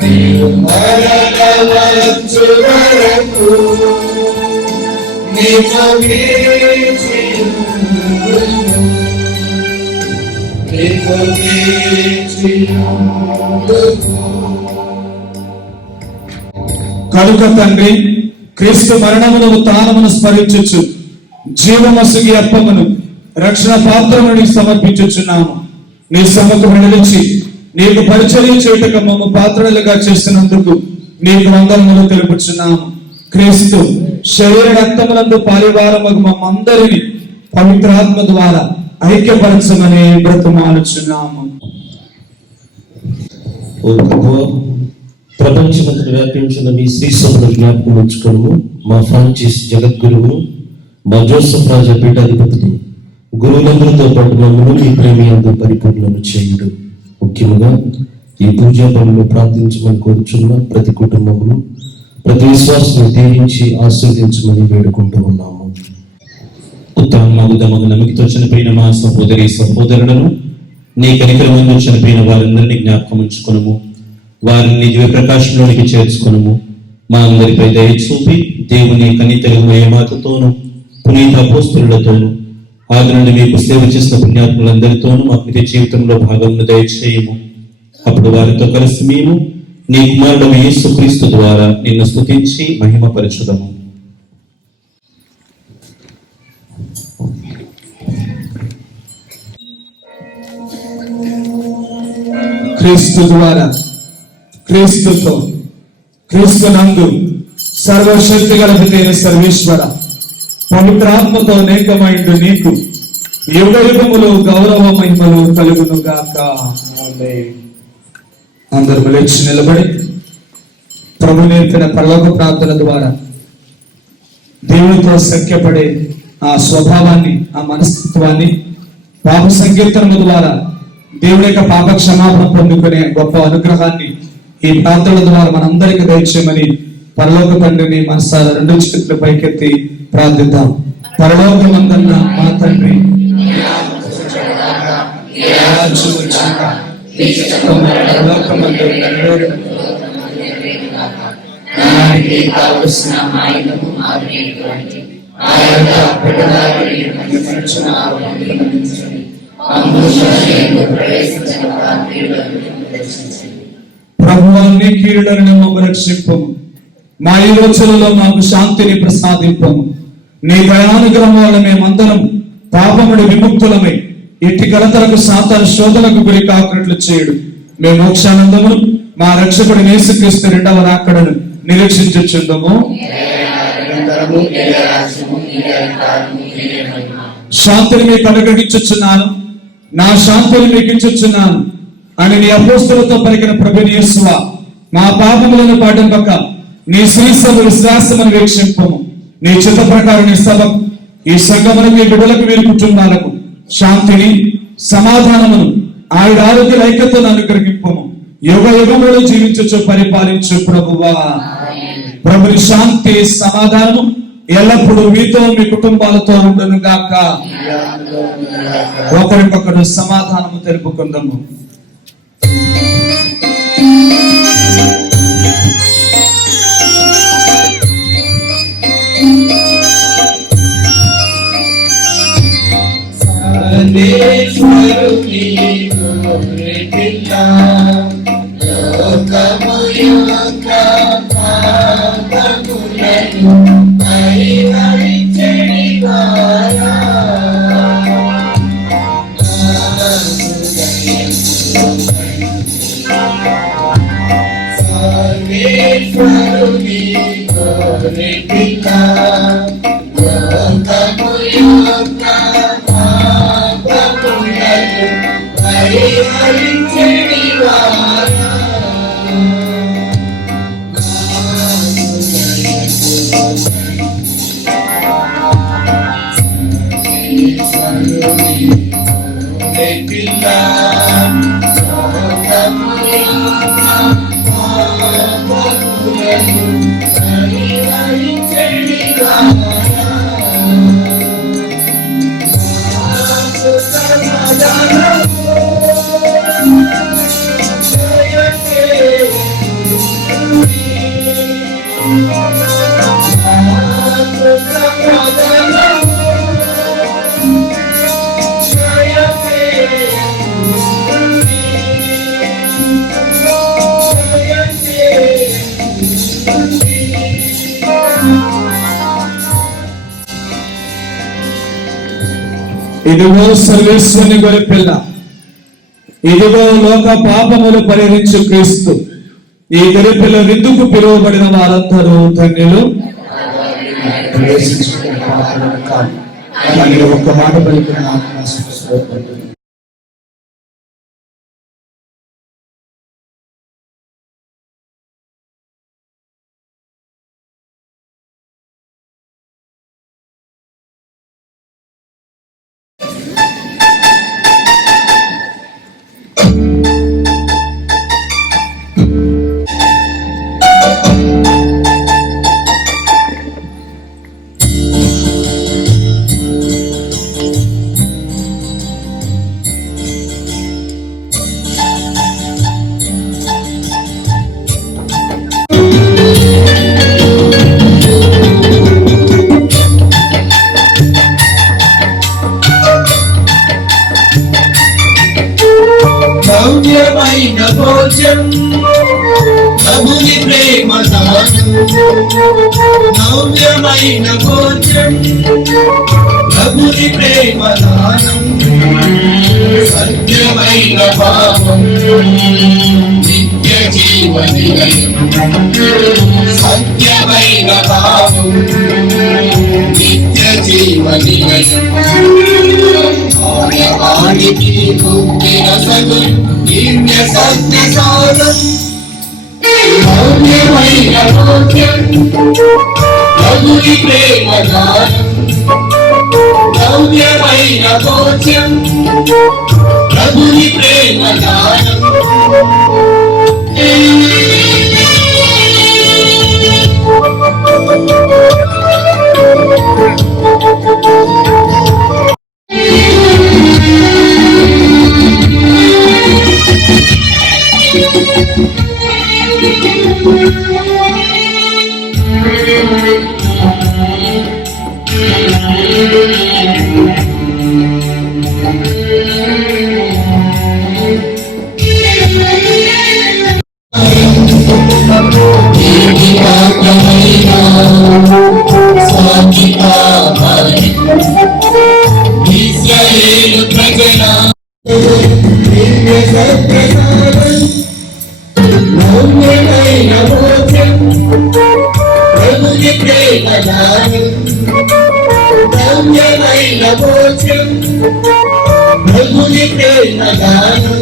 నీవు మరణవచ్చు వరకు నీవు వేచియుండుము, నీవు వేచియుండుము. కనుక తండ్రి, క్రీస్తు మరణమును తానమును స్మరించుచు జీవమసుగి అప్పమును రక్షణ పాత్రముని సమర్పించుచున్నాము. నీ సముఖము నిలిచి నీకు పరిచర్య చేయుటకు మమ్ము పాత్రలుగా చేస్తున్నందుకు నీకు వందనములు తెలుపుచున్నాము. క్రీస్తు శరీర రక్తములందు పాలివారమగు మమ్మందరిని పవిత్రాత్మ ద్వారా ఐక్యపరచమని బ్రతిమాలుచున్నాము. ఓ ప్రభువా, ప్రపంచమంతటి వ్యాపించిన మీ శ్రీ సభను జ్ఞాపకం ఉంచుకోను. మా ఫ్రాన్సిస్ జగద్గురువును, మా జోసఫ్ రాజా పీఠాధిపతిని, గురువులందరితో పాటు మమ్మల్ని మీ ప్రేమియందు పరిపూర్ణను చేయుడు. ముఖ్యంగా ఈ పూజా పనులు ప్రార్థించమని కోరుచున్న ప్రతి కుటుంబమును, ప్రతి విశ్వాసం దీవించి ఆశీర్వదించమని వేడుకుంటూ ఉన్నాము. ఉత్తమగు నమ్మకతో చనిపోయిన మా సహోదరి సహోదరులను, నీ కనికరమందు చనిపోయిన వారందరినీ జ్ఞాపకం ఉంచుకొనుము. వారిని దివ్య ప్రకాశంలోనికి చేర్చుకొనుము. మా అందరిపై దయ చూపి దేవుని కనితలు మయమాతతోను పునీత అపోస్తలులతోను ఆది నుండి మీకు సేవ చేసిన పుణ్యాత్ములందరితోనూ మాకు నిత్య జీవితంలో భాగమును దయచేయము. అప్పుడు వారితో కలిసి మేము నీ కుమారుడు యేసుక్రీస్తు ద్వారా నిన్ను స్తుతించి మహిమపరచుదము. క్రీస్తు ద్వారా, క్రీస్తుతో, క్రీస్తు నందు సర్వశక్తి గలపితైన సర్వేశ్వర పవిత్రాత్మతో అనేకమైండు నీకు యుగ యుగములు గౌరవ మహిమలు కలుగును గాక. అందరూ లేచి నిలబడి ప్రభు నేర్పిన పరలోక ప్రార్థన ద్వారా దేవునితో సఖ్యపడే ఆ స్వభావాన్ని, ఆ మనస్తత్వాన్ని పాప సంకీర్తనల ద్వారా దేవుడి యొక్క పాప క్షమాపణ పొందుకునే గొప్ప అనుగ్రహాన్ని ఈ ప్రార్థనల ద్వారా మనందరికీ దయచేయమని పరలోక తండ్రిని మనసారా రెండు చేతులు పైకెత్తి ప్రార్థిద్దాం. పరలోకమందున్న మా తండ్రి, దానికి కావలసిన ఆయుధము ఆజ్ఞటువంటి ఆ యొక్క బిడ్డలారి మంచున అవలంబించండి. ప్రభువాన్ని కీడులను మమ్మ రక్షింపము. మా ఈ రోజులలో మాకు శాంతిని ప్రసాదింపము. నీ దయానుగ్రహం వల్ల మేమందరం పాపముడి విముక్తులమై ఇట్టి కలతలకు సాతాను శోధనకు గురి కాకున్నట్లు చేయుడు. మేము మోక్షానందమును మా రక్షకుడి యేసుక్రీస్తు రెండవ రాకడను నిరీక్షించుచుందము. శాంతిని మీకు అనుగ్రహించుచున్నాను, నా శాంతిని మీకు ఇచ్చుచున్నాను అని నీ అపోస్తలతో పలికిన ప్రభుని యేసువా, మా పాపములను పాటింపక నీ శ్రీసభ విశ్వాసమును వీక్షింపము. నీ చిత్త ప్రకారం నీ సభ ఈ సంఘమును మీ బిడ్డలకు వీరి కుటుంబాలకు శాంతిని సమాధానమును ఆయన ఆరోగ్య ఐక్యతను అనుగ్రహింపము. యుగ యుగములు జీవించు పరిపాలించు ప్రభువా. ప్రభుని శాంతి సమాధానము ఎల్లప్పుడూ మీతో మీ కుటుంబాలతో ఉండును గాక. ఒకరికొకరు సమాధానము తెలుపుకుందాము. సర్వేశ్వరుని గోరెపిల్ల లోకము యొక్క పాపములను పరిహరించెడి వారా. సర్వేశ్వరుని గోరెపిల్ల లోకము యొక్క పాపములను పరిహరించెడి వారా. ఇదిగో సర్వేశ్వరుని గొర్రెపిల్ల, ఇదిగో లోక పాపములు పరిహరించు క్రీస్తు. ఈ గొర్రెపిల్ల విందుకు పిలువబడిన వారందరూ ధన్యులు. ఒక్క మాట పలికిన ఆత్మ నవ్యమైన భోజం ప్రభుని ప్రేమ దానం. నవ్యమైన భోజం ప్రభుని ప్రేమ దానం. సత్యమైన భావం నిత్య జీవనిలయం. సత్యమైన భావం నిత్య జీవనిలయం. ఆడవానికి ముక్తిన సగులు దివ్య సత్య సారం. భవ్యమైన భోజ్యం ప్రభుని ప్రేమ దానం. భవ్యమైన భోజ్యం ప్రభుని ప్రేమ దానం. ప్రసాదం మౌన్యమైన భోజం ప్రభుని ప్రేమదానం మౌన్యమైన భోజం ప్రభుని ప్రేమదానం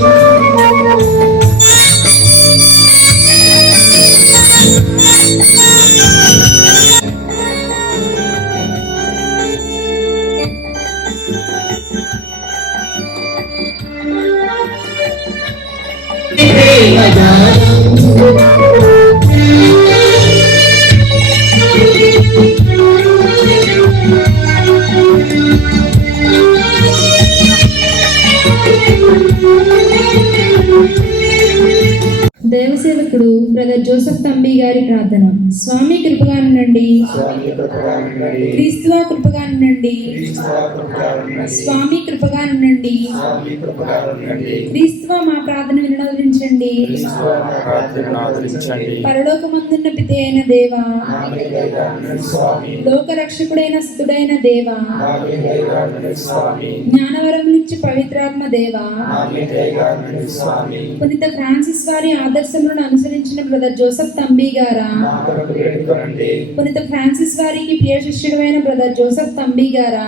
దైవసేవకుడు బ్రదర్ జోసెఫ్ తంబి గారి ప్రార్థన. స్వామి కృపగా నుండి, క్రీస్తువా కృపగా నుండి, స్వామి కృపగా నుండి, క్రీస్తువా మా ప్రార్థన వినవరించండి. పరలోకమందున్న పితే అయిన దేవా, లోకరక్షకుడైన స్తుడైన దేవా, జ్ఞానవరములిచ్చి పవిత్రాత్మ దేవా, పునీత ఫ్రాన్సిస్ వారి ఆదర్శములను అనుసరించిన బ్రదర్ జోసెఫ్ తంబి గారా, పునీత ఫ్రాన్సిస్ వారికి ప్రియ శిష్యుడైన బ్రదర్ జోసెఫ్ తంబి గారా,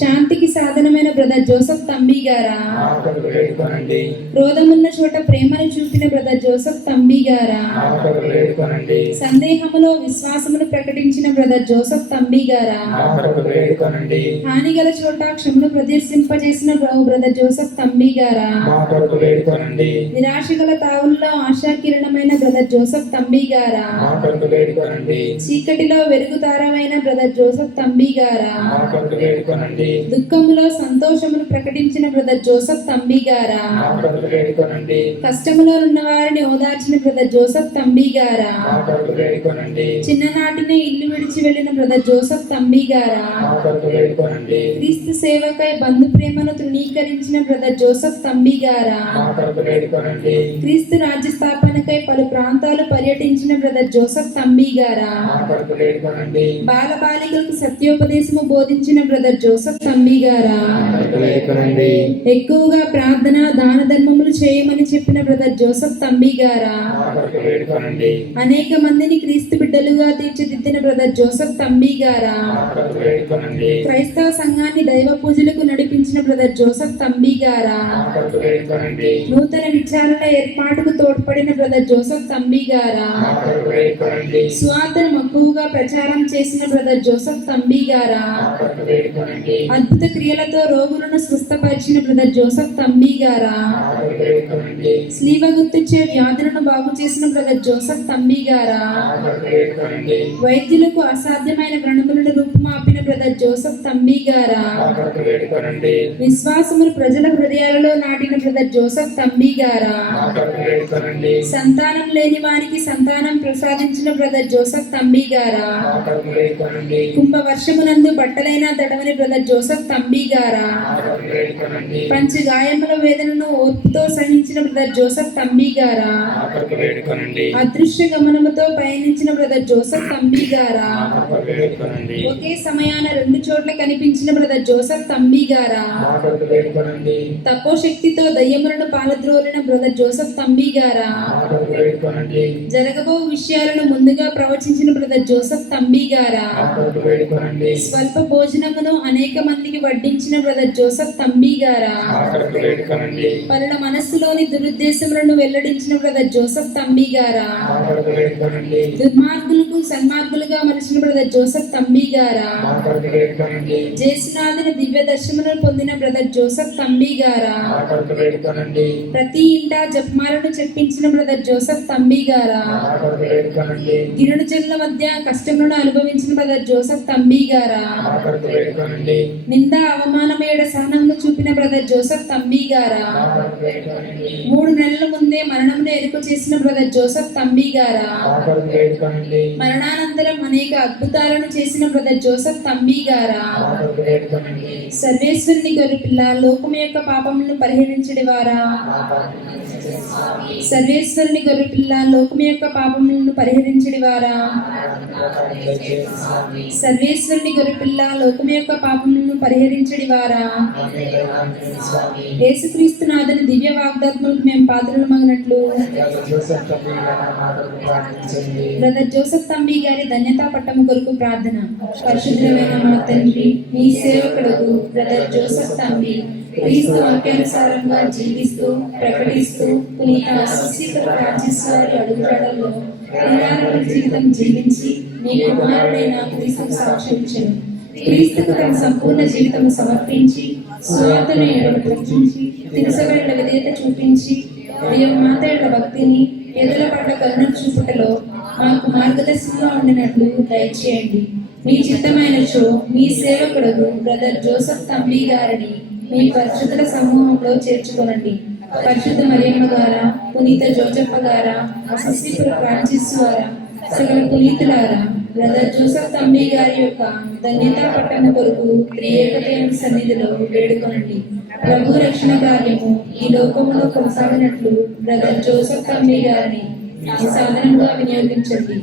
శాంతికి సాధనమైన బ్రదర్ జోసెఫ్ తంబి గారా, క్రోధమున్న చోట ప్రేమను చూపిన బ్రదర్ జోసెఫ్ తంబి గారా, సందేహములో విశ్వాసమును ప్రకటించిన బ్రదర్ జోసెఫ్ తంబి గారా, హానిగల చోట క్షమను ప్రదర్శింపజేసిన బ్రదర్ జోసెఫ్ తంబి గారా, నిరాశగల తావుల్లో ఆశాకిరణమైన బ్రదర్ జోసెఫ్ తంబి గారా, చీకటిలో వెలుగుతారమైన బ్రదర్ జోసెఫ్ తంబి గారా, దుఃఖములో సంతోషమును ప్రకటించిన బ్రదర్ జోసెఫ్ తంబి గారా, కష్టములో ఉన్న వారిని ఓదార్చిన బ్రదర్ జోసెఫ్ తంబి గారా, చిన్ననాటినే ఇల్లు విడిచి వెళ్లిన బ్రదర్ జోసెఫ్ తంబి గారా, క్రీస్తు సేవకై బంధు ప్రేమను తృణీకరించిన బ్రదర్ జోసెఫ్ తంబి గారా, క్రీస్తు రాజ్య స్థాపనకై పలు ప్రాంతాలు పర్యటించిన బ్రదర్ జోసెఫ్ తంబి గారా, బాలబాలికలకు సత్యోపదేశము బోధించిన బ్రదర్ జోసెఫ్ తంబి గారా, ఎక్కువగా ప్రార్థన దాన ధర్మములు చేయమని చెప్పిన బ్రదర్ జోసెఫ్ తంబి గారా, అనేక మందిని క్రీస్తు బిడ్డలుగా తీర్చిదిద్దిన బ్రదర్ జోసెఫ్ తంబి గారా, క్రైస్తవ సంఘాన్ని దైవ పూజలకు నడిపించిన బ్రదర్ జోసెఫ్ తంబి గారా, నూతన విచారణ ఏర్పాటుకు తోడ్పడిన బ్రదర్ జోసెఫ్ తంబి గారా, స్వార్థను మక్కువగా ప్రచారం చేసిన బ్రదర్ జోసెఫ్ తంబి గారా, అద్భుత క్రియలతో రోగులను స్వస్థపరిచిన బ్రదర్ జోసెఫ్ తంబి గారా, స్లీవ గుర్తించే వ్యాధులను బాగు చేసిన బ్రదర్ జోసెఫ్ తంబి గారా, వైద్యులకు అసాధ్యమైన వ్రణములను రూపుమాపిన బ్రదర్ జోసెఫ్ తంబి గారా, విశ్వాసమును ప్రజల హృదయాలలో నాటిన బ్రదర్ జోసెఫ్ తంబి గారా, సంతానం లేని వారికి సంతానం ప్రసాదించిన బ్రదర్ జోసెఫ్ తంబి గారా, కుంభవర్షమునందు బట్టలైన తడవని బ్రదర్ జోసెఫ్ తంబి గారా, పంచ గాయముల వేదనను ఓర్పుతో సహించిన బ్రదర్ జోసెఫ్ తంబి గారా, అదృశ్య గమనముతో పయనించిన బ్రదర్ జోసెఫ్ తంబి గారా, ఒకే సమయాన రెండు చోట్ల కనిపించిన బ్రదర్ జోసెఫ్ తంబి గారా, తపోశక్తితో దయ్యములను పాలద్రోలిన బ్రదర్ జోసెఫ్ తంబి గారా, జరగబో విషయాలను ముందుగా ప్రవచించిన బ్రదర్ జోసెఫ్ తంబి గారా, స్వల్ప భోజనమును అనేక మందికి వడ్డించిన బ్రదర్ జోసెఫ్ తంబి గారా, పరుల మనస్సులోని దురుద్దేశములను వెల్లడించిన బ్రదర్ జోసెఫ్ తంబి గారా, దుర్మార్గులకు సన్మార్గులుగా మలిచిన బ్రదర్ జోసెఫ్ తంబి గారా, జేసునాథుని దివ్య దర్శనములను పొందిన బ్రదర్ జోసెఫ్ తంబి గారా, ప్రతి ఇంట జపమాలను చెప్పించిన బ్రదర్ జోసెఫ్ తంబి గారా, గిరుడు జనుల మధ్య కష్టములను అనుభవించిన బ్రదర్ జోసెఫ్ తంబి గారా, నింద అవమానమేడ సహనమును చూపిన బ్రదర్ జోసెఫ్ తంబి గారా, 3 నెలల ముందే మరణమును ఎరుక చేసిన బ్రదర్ జోసెఫ్ తంబి గారా, మరణానంతరం అనేక అద్భుతాలను చేసిన బ్రదర్ జోసెఫ్ తంబి గారా, సర్వేశ్వరుని గొర్రెపిల్ల లోకం యొక్క పాపములను పరిహరించడి వారా, సర్వేశ్వరుని సర్వేశ్వరుని గొర్రెపిల్ల లోకం యొక్క పాపములను పరిహరించడి వారా, సర్వేశ్వరుని గొర్రెపిల్ల లోకం యొక్క పాపములను పరిహరించడి వారా, యేసుక్రీస్తు నాథుని దివ్య వాగ్దాత్మలకు మేము పాత్రలమగినట్లు బ్రదర్ జోసెఫ్ తంబి గారి ధన్యతా పట్టము కొరకు ప్రార్థన. పరిశుద్ధమైన మా తండ్రి, మీ సేవకుడు బ్రదర్ జోసెఫ్ తంబి క్రీస్తు వాక్యానుసారంగా జీవిస్తూ ప్రకటిస్తూ పునీత అసిస్టర్ ఫ్రాన్సిస్ వారి అడుగుజాడల్లో నిరాడంబర జీవితం జీవించి మీ కుమారుడైన క్రీస్తుకు సాక్షించను. క్రీస్తుకు తన సంపూర్ణ జీవితం సమర్పించి స్వార్థను ఎడలు ప్రకటించి తిరసబడిన విధేయత చూపించి మాతేళ్ల భక్తిని ఎదుల పడ్డ కరుణ చూపుటలో మాకు మార్గదర్శనంగా ఉండినట్లు దయచేయండి. మీ చిత్తమైనచో మీ సేవకుడు బ్రదర్ జోసెఫ్ తంబి గారిని మీ పరిశుద్ధుల సమూహంలో చేర్చుకోనండి. పరిశుద్ధ మరియమ్మ గారా, పునీత జోజప్ప గారా, అసిస్టర్ ఫ్రాన్సిస్ వారా, సకల పునీతులారా, బ్రదర్ జోసెఫ్ తంబి గారి యొక్క ధన్యతా పట్టణ కొరకు త్రియేకమైన సన్నిధిలో వేడుకోనండి. ప్రభు రక్షణ కార్యము ఈ లోకములో కొనసాగినట్లు బ్రదర్ జోసెఫ్ తంబి గారిని సాధనంగా వినియోగించండి.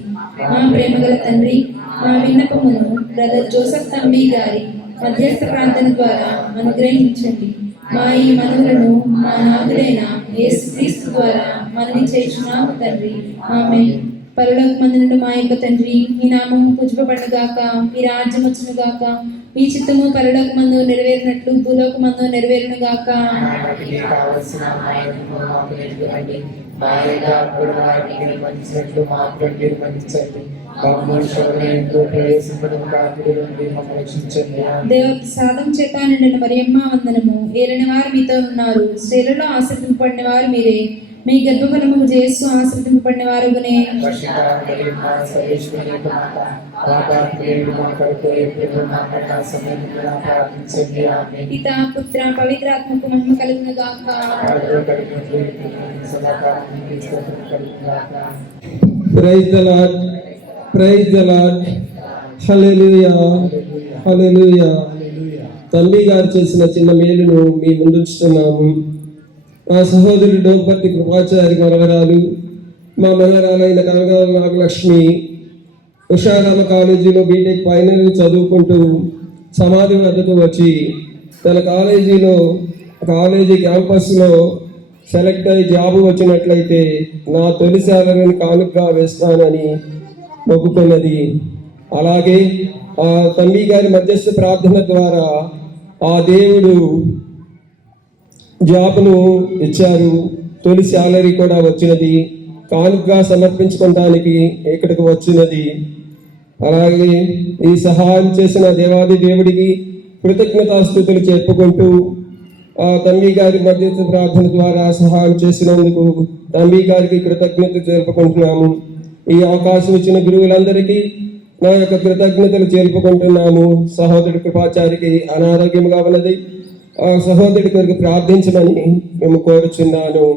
మా ప్రేమగల తండ్రి, మా విన్నపమును బ్రదర్ జోసెఫ్ తంబి గారి మధ్యస్థ ప్రార్థన ద్వారా అనుగ్రహించండి. మా ఈ మనవులను మా నాథుడైన యేసుక్రీస్తు ద్వారా మనవి చేయుచున్నాము తండ్రి. ఆమేన్. పరలోకమందునున్న మా యొక్క తండ్రి, మీ నామము పూజింపబడుగాక, మీ రాజ్యం వచ్చునుగాక, మీ చిత్తము పరలోకమందు నెరవేరినట్లు భూలోకమందు నెరవేరునుగాక. దేవత సాధం చేత నిండిన మరియమ్మ వందనము. ఏలిన వారు మీతో ఉన్నారు, స్త్రీలలో ఆశ్రదింపబడిన వారు మీరే. మీ గర్భఫలము యేసు ఆశ్రదింపబడిన వారుగునే. పితా పుత్ర పవిత్రాత్మకు మహిమ కలుగును గాక. Praise the lord, praise the lord, హల్లెలూయా, హల్లెలూయా. తండ్రి గారు చేసిన చిన్న మేలును మీ ముందుంచుతున్నాము. మా సహోదరుడు డోపర్తి కృపాచారి మనవరాలు, మా మనవరాలైన కనగాల నాగలక్ష్మి ఉషారామ కాలేజీలో బీటెక్ ఫైనల్ చదువుకుంటూ సమాధి వద్దకు వచ్చి తన కాలేజీ క్యాంపస్లో సెలెక్ట్ అయ్యి జాబు వచ్చినట్లయితే నా తొలి శాలరీని కానుకగా వేస్తానని మొక్కుకున్నది. అలాగే ఆ తండ్రి గారి మధ్యస్థ ప్రార్థన ద్వారా ఆ దేవుడు జాబ్ను ఇచ్చారు. తొలి శాలరీ కూడా వచ్చినది, కానుకగా సమర్పించుకోవడానికి ఇక్కడికి వచ్చినది. అలాగే ఈ సహాయం చేసిన దేవాది దేవుడికి కృతజ్ఞతాస్తుతులు చెప్పుకుంటూ ఆ తండ్రి గారి మధ్యస్థ ప్రార్థన ద్వారా సహాయం చేసినందుకు తండ్రి గారికి కృతజ్ఞతలు తెలుపుకుంటున్నాము. ఈ అవకాశం ఇచ్చిన గురువులందరికీ నా యొక్క కృతజ్ఞతలు తెలుపుకుంటున్నాము. సహోదరుడు కృపాచారికి అనారోగ్యంగా ఉన్నది, ఆ సహోదరుడి కొరకు ప్రార్థించమని మేము కోరుచున్నాను.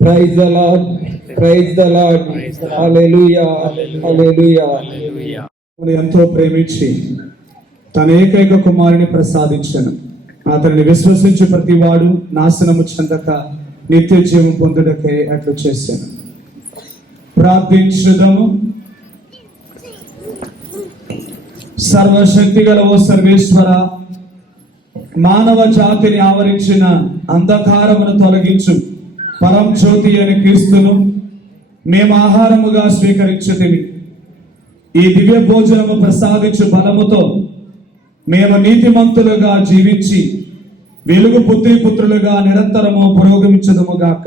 Praise the lord, praise the lord, హల్లెలూయా, హల్లెలూయా. ఎంతో ప్రేమించి తన ఏకైక కుమారుని ప్రసాదించను. అతనిని విశ్వసించి ప్రతి వాడు నాశనము చెందక నిత్య జీవం పొందుటకే అట్లు చేశాను. ప్రార్థించుదము. సర్వశక్తి గల ఓ సర్వేశ్వర, మానవ జాతిని ఆవరించిన అంధకారమును తొలగించు పరం జ్యోతి అని క్రీస్తును మేము ఆహారముగా స్వీకరించుతిమి. ఈ దివ్య భోజనము ప్రసాదించు బలముతో మేము నీతిమంతులుగా జీవించి వెలుగు పుత్రులుగా నిరంతరము పురోగమించదుము గాక.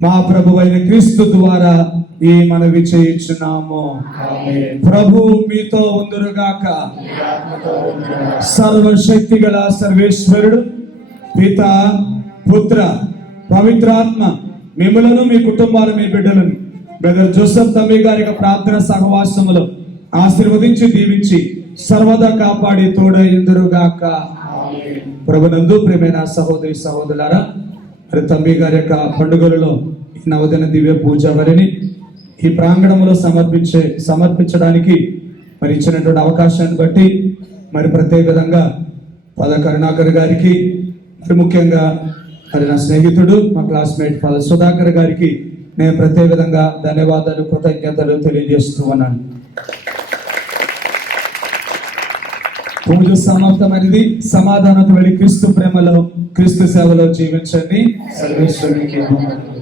మా ప్రభువైన క్రీస్తు ద్వారా ఈ మనవి చేయించున్నాము. ప్రభు మీతో ఉందురుగాక. సర్వశక్తి గల సర్వేశ్వరుడు పిత పుత్ర పవిత్రాత్మ మిమ్మలను మీ కుటుంబాలు మీ బిడ్డలను బ్రదర్ జోసెఫ్ తంబి గారి ప్రార్థన సహవాసములో ఆశీర్వదించి దీవించి సర్వదా కాపాడి తోడైందురుగాక. ప్రభునందు ప్రియమైన సహోదరి సహోదరులారా, మరి తంబి గారి యొక్క పండుగలలో ఈ నవదిన దివ్య పూజ వరిని ఈ ప్రాంగణంలో సమర్పించడానికి మరి ఇచ్చినటువంటి అవకాశాన్ని బట్టి మరి ప్రత్యేక విధంగా పద కరుణాకర్ గారికి, మరి ముఖ్యంగా మరి నా స్నేహితుడు మా క్లాస్మేట్ పద సుధాకర్ గారికి నేను ప్రత్యేకంగా ధన్యవాదాలు, కృతజ్ఞతలు తెలియజేస్తూ ఉన్నాను. పూజ సమాప్తమైనది. సమాధానంతో వెళ్ళి క్రీస్తు ప్రేమలో, క్రీస్తు సేవలో జీవించండి. సర్వేశ్వరునికి వందనాలు.